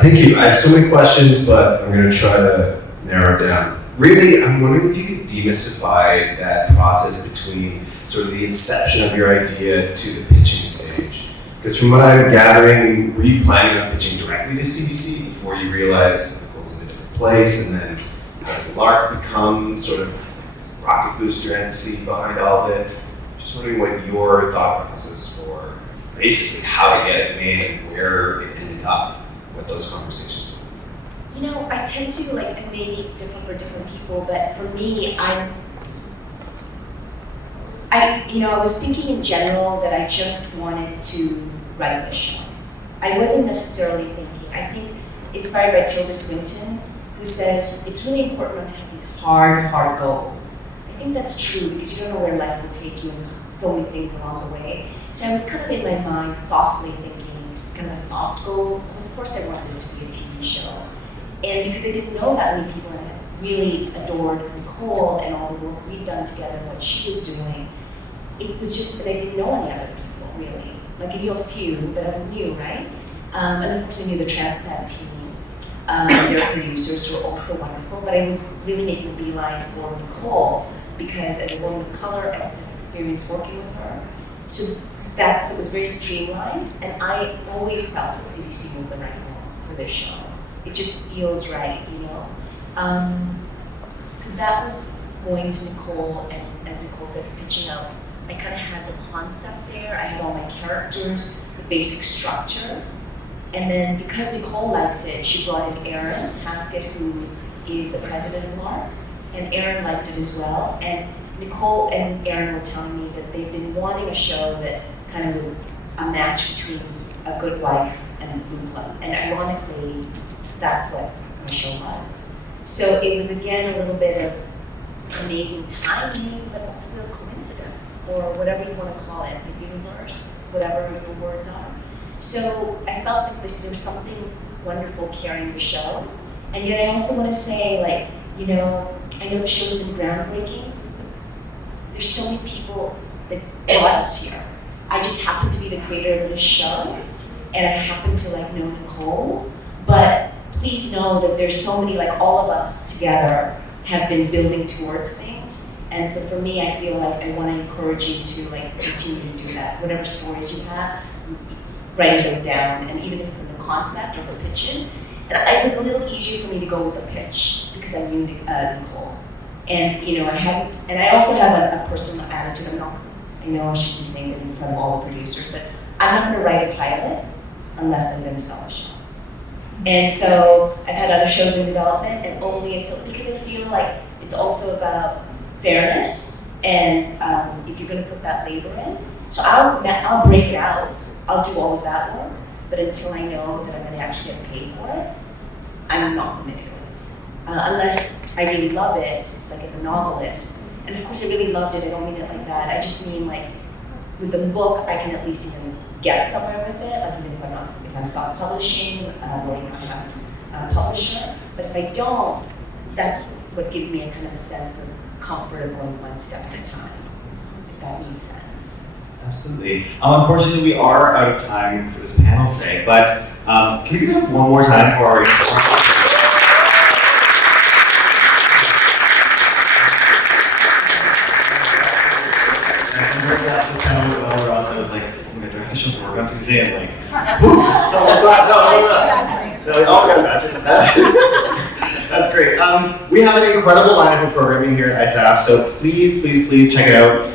thank you. I have so many questions, but I'm going to try to narrow it down. Really, I'm wondering if you could demystify that process between sort of the inception of your idea to the pitching stage. Because from what I'm gathering, were you planning on pitching directly to CBC before you realized Nicole's in a different place, and then how did Lark become sort of rocket booster entity behind all of it? Just wondering what your thought process for basically how to get it made and where it ended up with those conversations. You know, I tend to, like, and maybe it's different for different people, but for me, I was thinking in general that I just wanted to write the show. I wasn't necessarily thinking. I think inspired by Tilda Swinton, who says it's really important not to have these hard goals. I think that's true because you don't know where life will take you and so many things along the way. So I was kind of in my mind softly thinking, kind of a soft goal. Of course, I want this to be a TV show. And because I didn't know that many people, and I really adored Nicole and all the work we'd done together and what she was doing, it was just that I didn't know any other people, really. Like, I knew a few, but I was new, right? And of course, I knew the transplant team. Their producers were also wonderful, but I was really making a beeline for Nicole because as a woman of color, I also had experience working with her. So it was very streamlined, and I always felt that CBC was the right one for this show. It just feels right, you know? So that was going to Nicole, and as Nicole said, pitching out. I kind of had the concept there, I had all my characters, the basic structure, and then because Nicole liked it, she brought in Aaron Haskett, who is the president of Lark, and Aaron liked it as well, and Nicole and Aaron were telling me that they'd been wanting a show that kind of was a match between A Good Wife and Blue Bloods. And ironically, that's what my show was. So it was again a little bit of amazing timing, but also coincidence, or whatever you want to call it, the universe, whatever your words are. So I felt like there was something wonderful carrying the show. And yet I also want to say, like, you know, I know the show's been groundbreaking, but there's so many people that brought us here. I just happen to be the creator of this show, and I happen to like know Nicole, but please know that there's so many, like all of us together have been building towards things. And so for me, I feel like I want to encourage you to like continue to do that. Whatever stories you have, writing those down, and even if it's in the concept or the pitches. And it was a little easier for me to go with a pitch because I knew Nicole. And you know, I also have a personal attitude. I know I should be saying it in front of all the producers, but I'm not going to write a pilot unless I'm going to sell a show. And so I've had other shows in development, and only until, because I feel like it's also about fairness, and if you're going to put that labor in, so I'll break it out, I'll do all of that work, but until I know that I'm going to actually get paid for it, I'm not going to do it. Unless I really love it, like as a novelist. And of course I really loved it, I don't mean it like that, I just mean like, with the book, I can at least even get somewhere with it, like even if I'm self-publishing, or you know, I have a publisher, but if I don't, that's what gives me a kind of a sense of comfort of going one step at a time, if that makes sense. Absolutely. Unfortunately, we are out of time for this panel today, but can we do that one more time for our this panel went well, or else I was like, oh my god, do I have to show work on Tuesday? And like, something like that. No, we all got a match. That's great. We have an incredible lineup of programming here at iSAFF, so please check it out.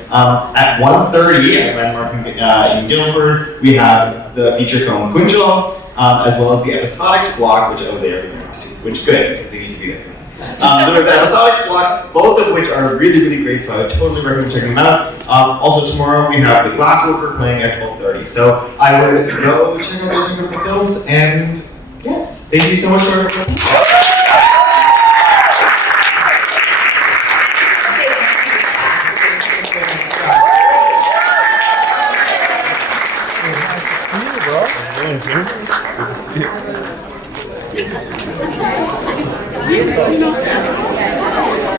At 1:30 at Landmark in Guildford, we have the feature film Kunjal, as well as the episodics block, which which good, because they need to be there for that. So we have the episodics block, both of which are really great, so I would totally recommend checking them out. Also tomorrow we have The Glassworker playing at 12:30. So I would go check out those incredible films, and yes, thank you so much for You're not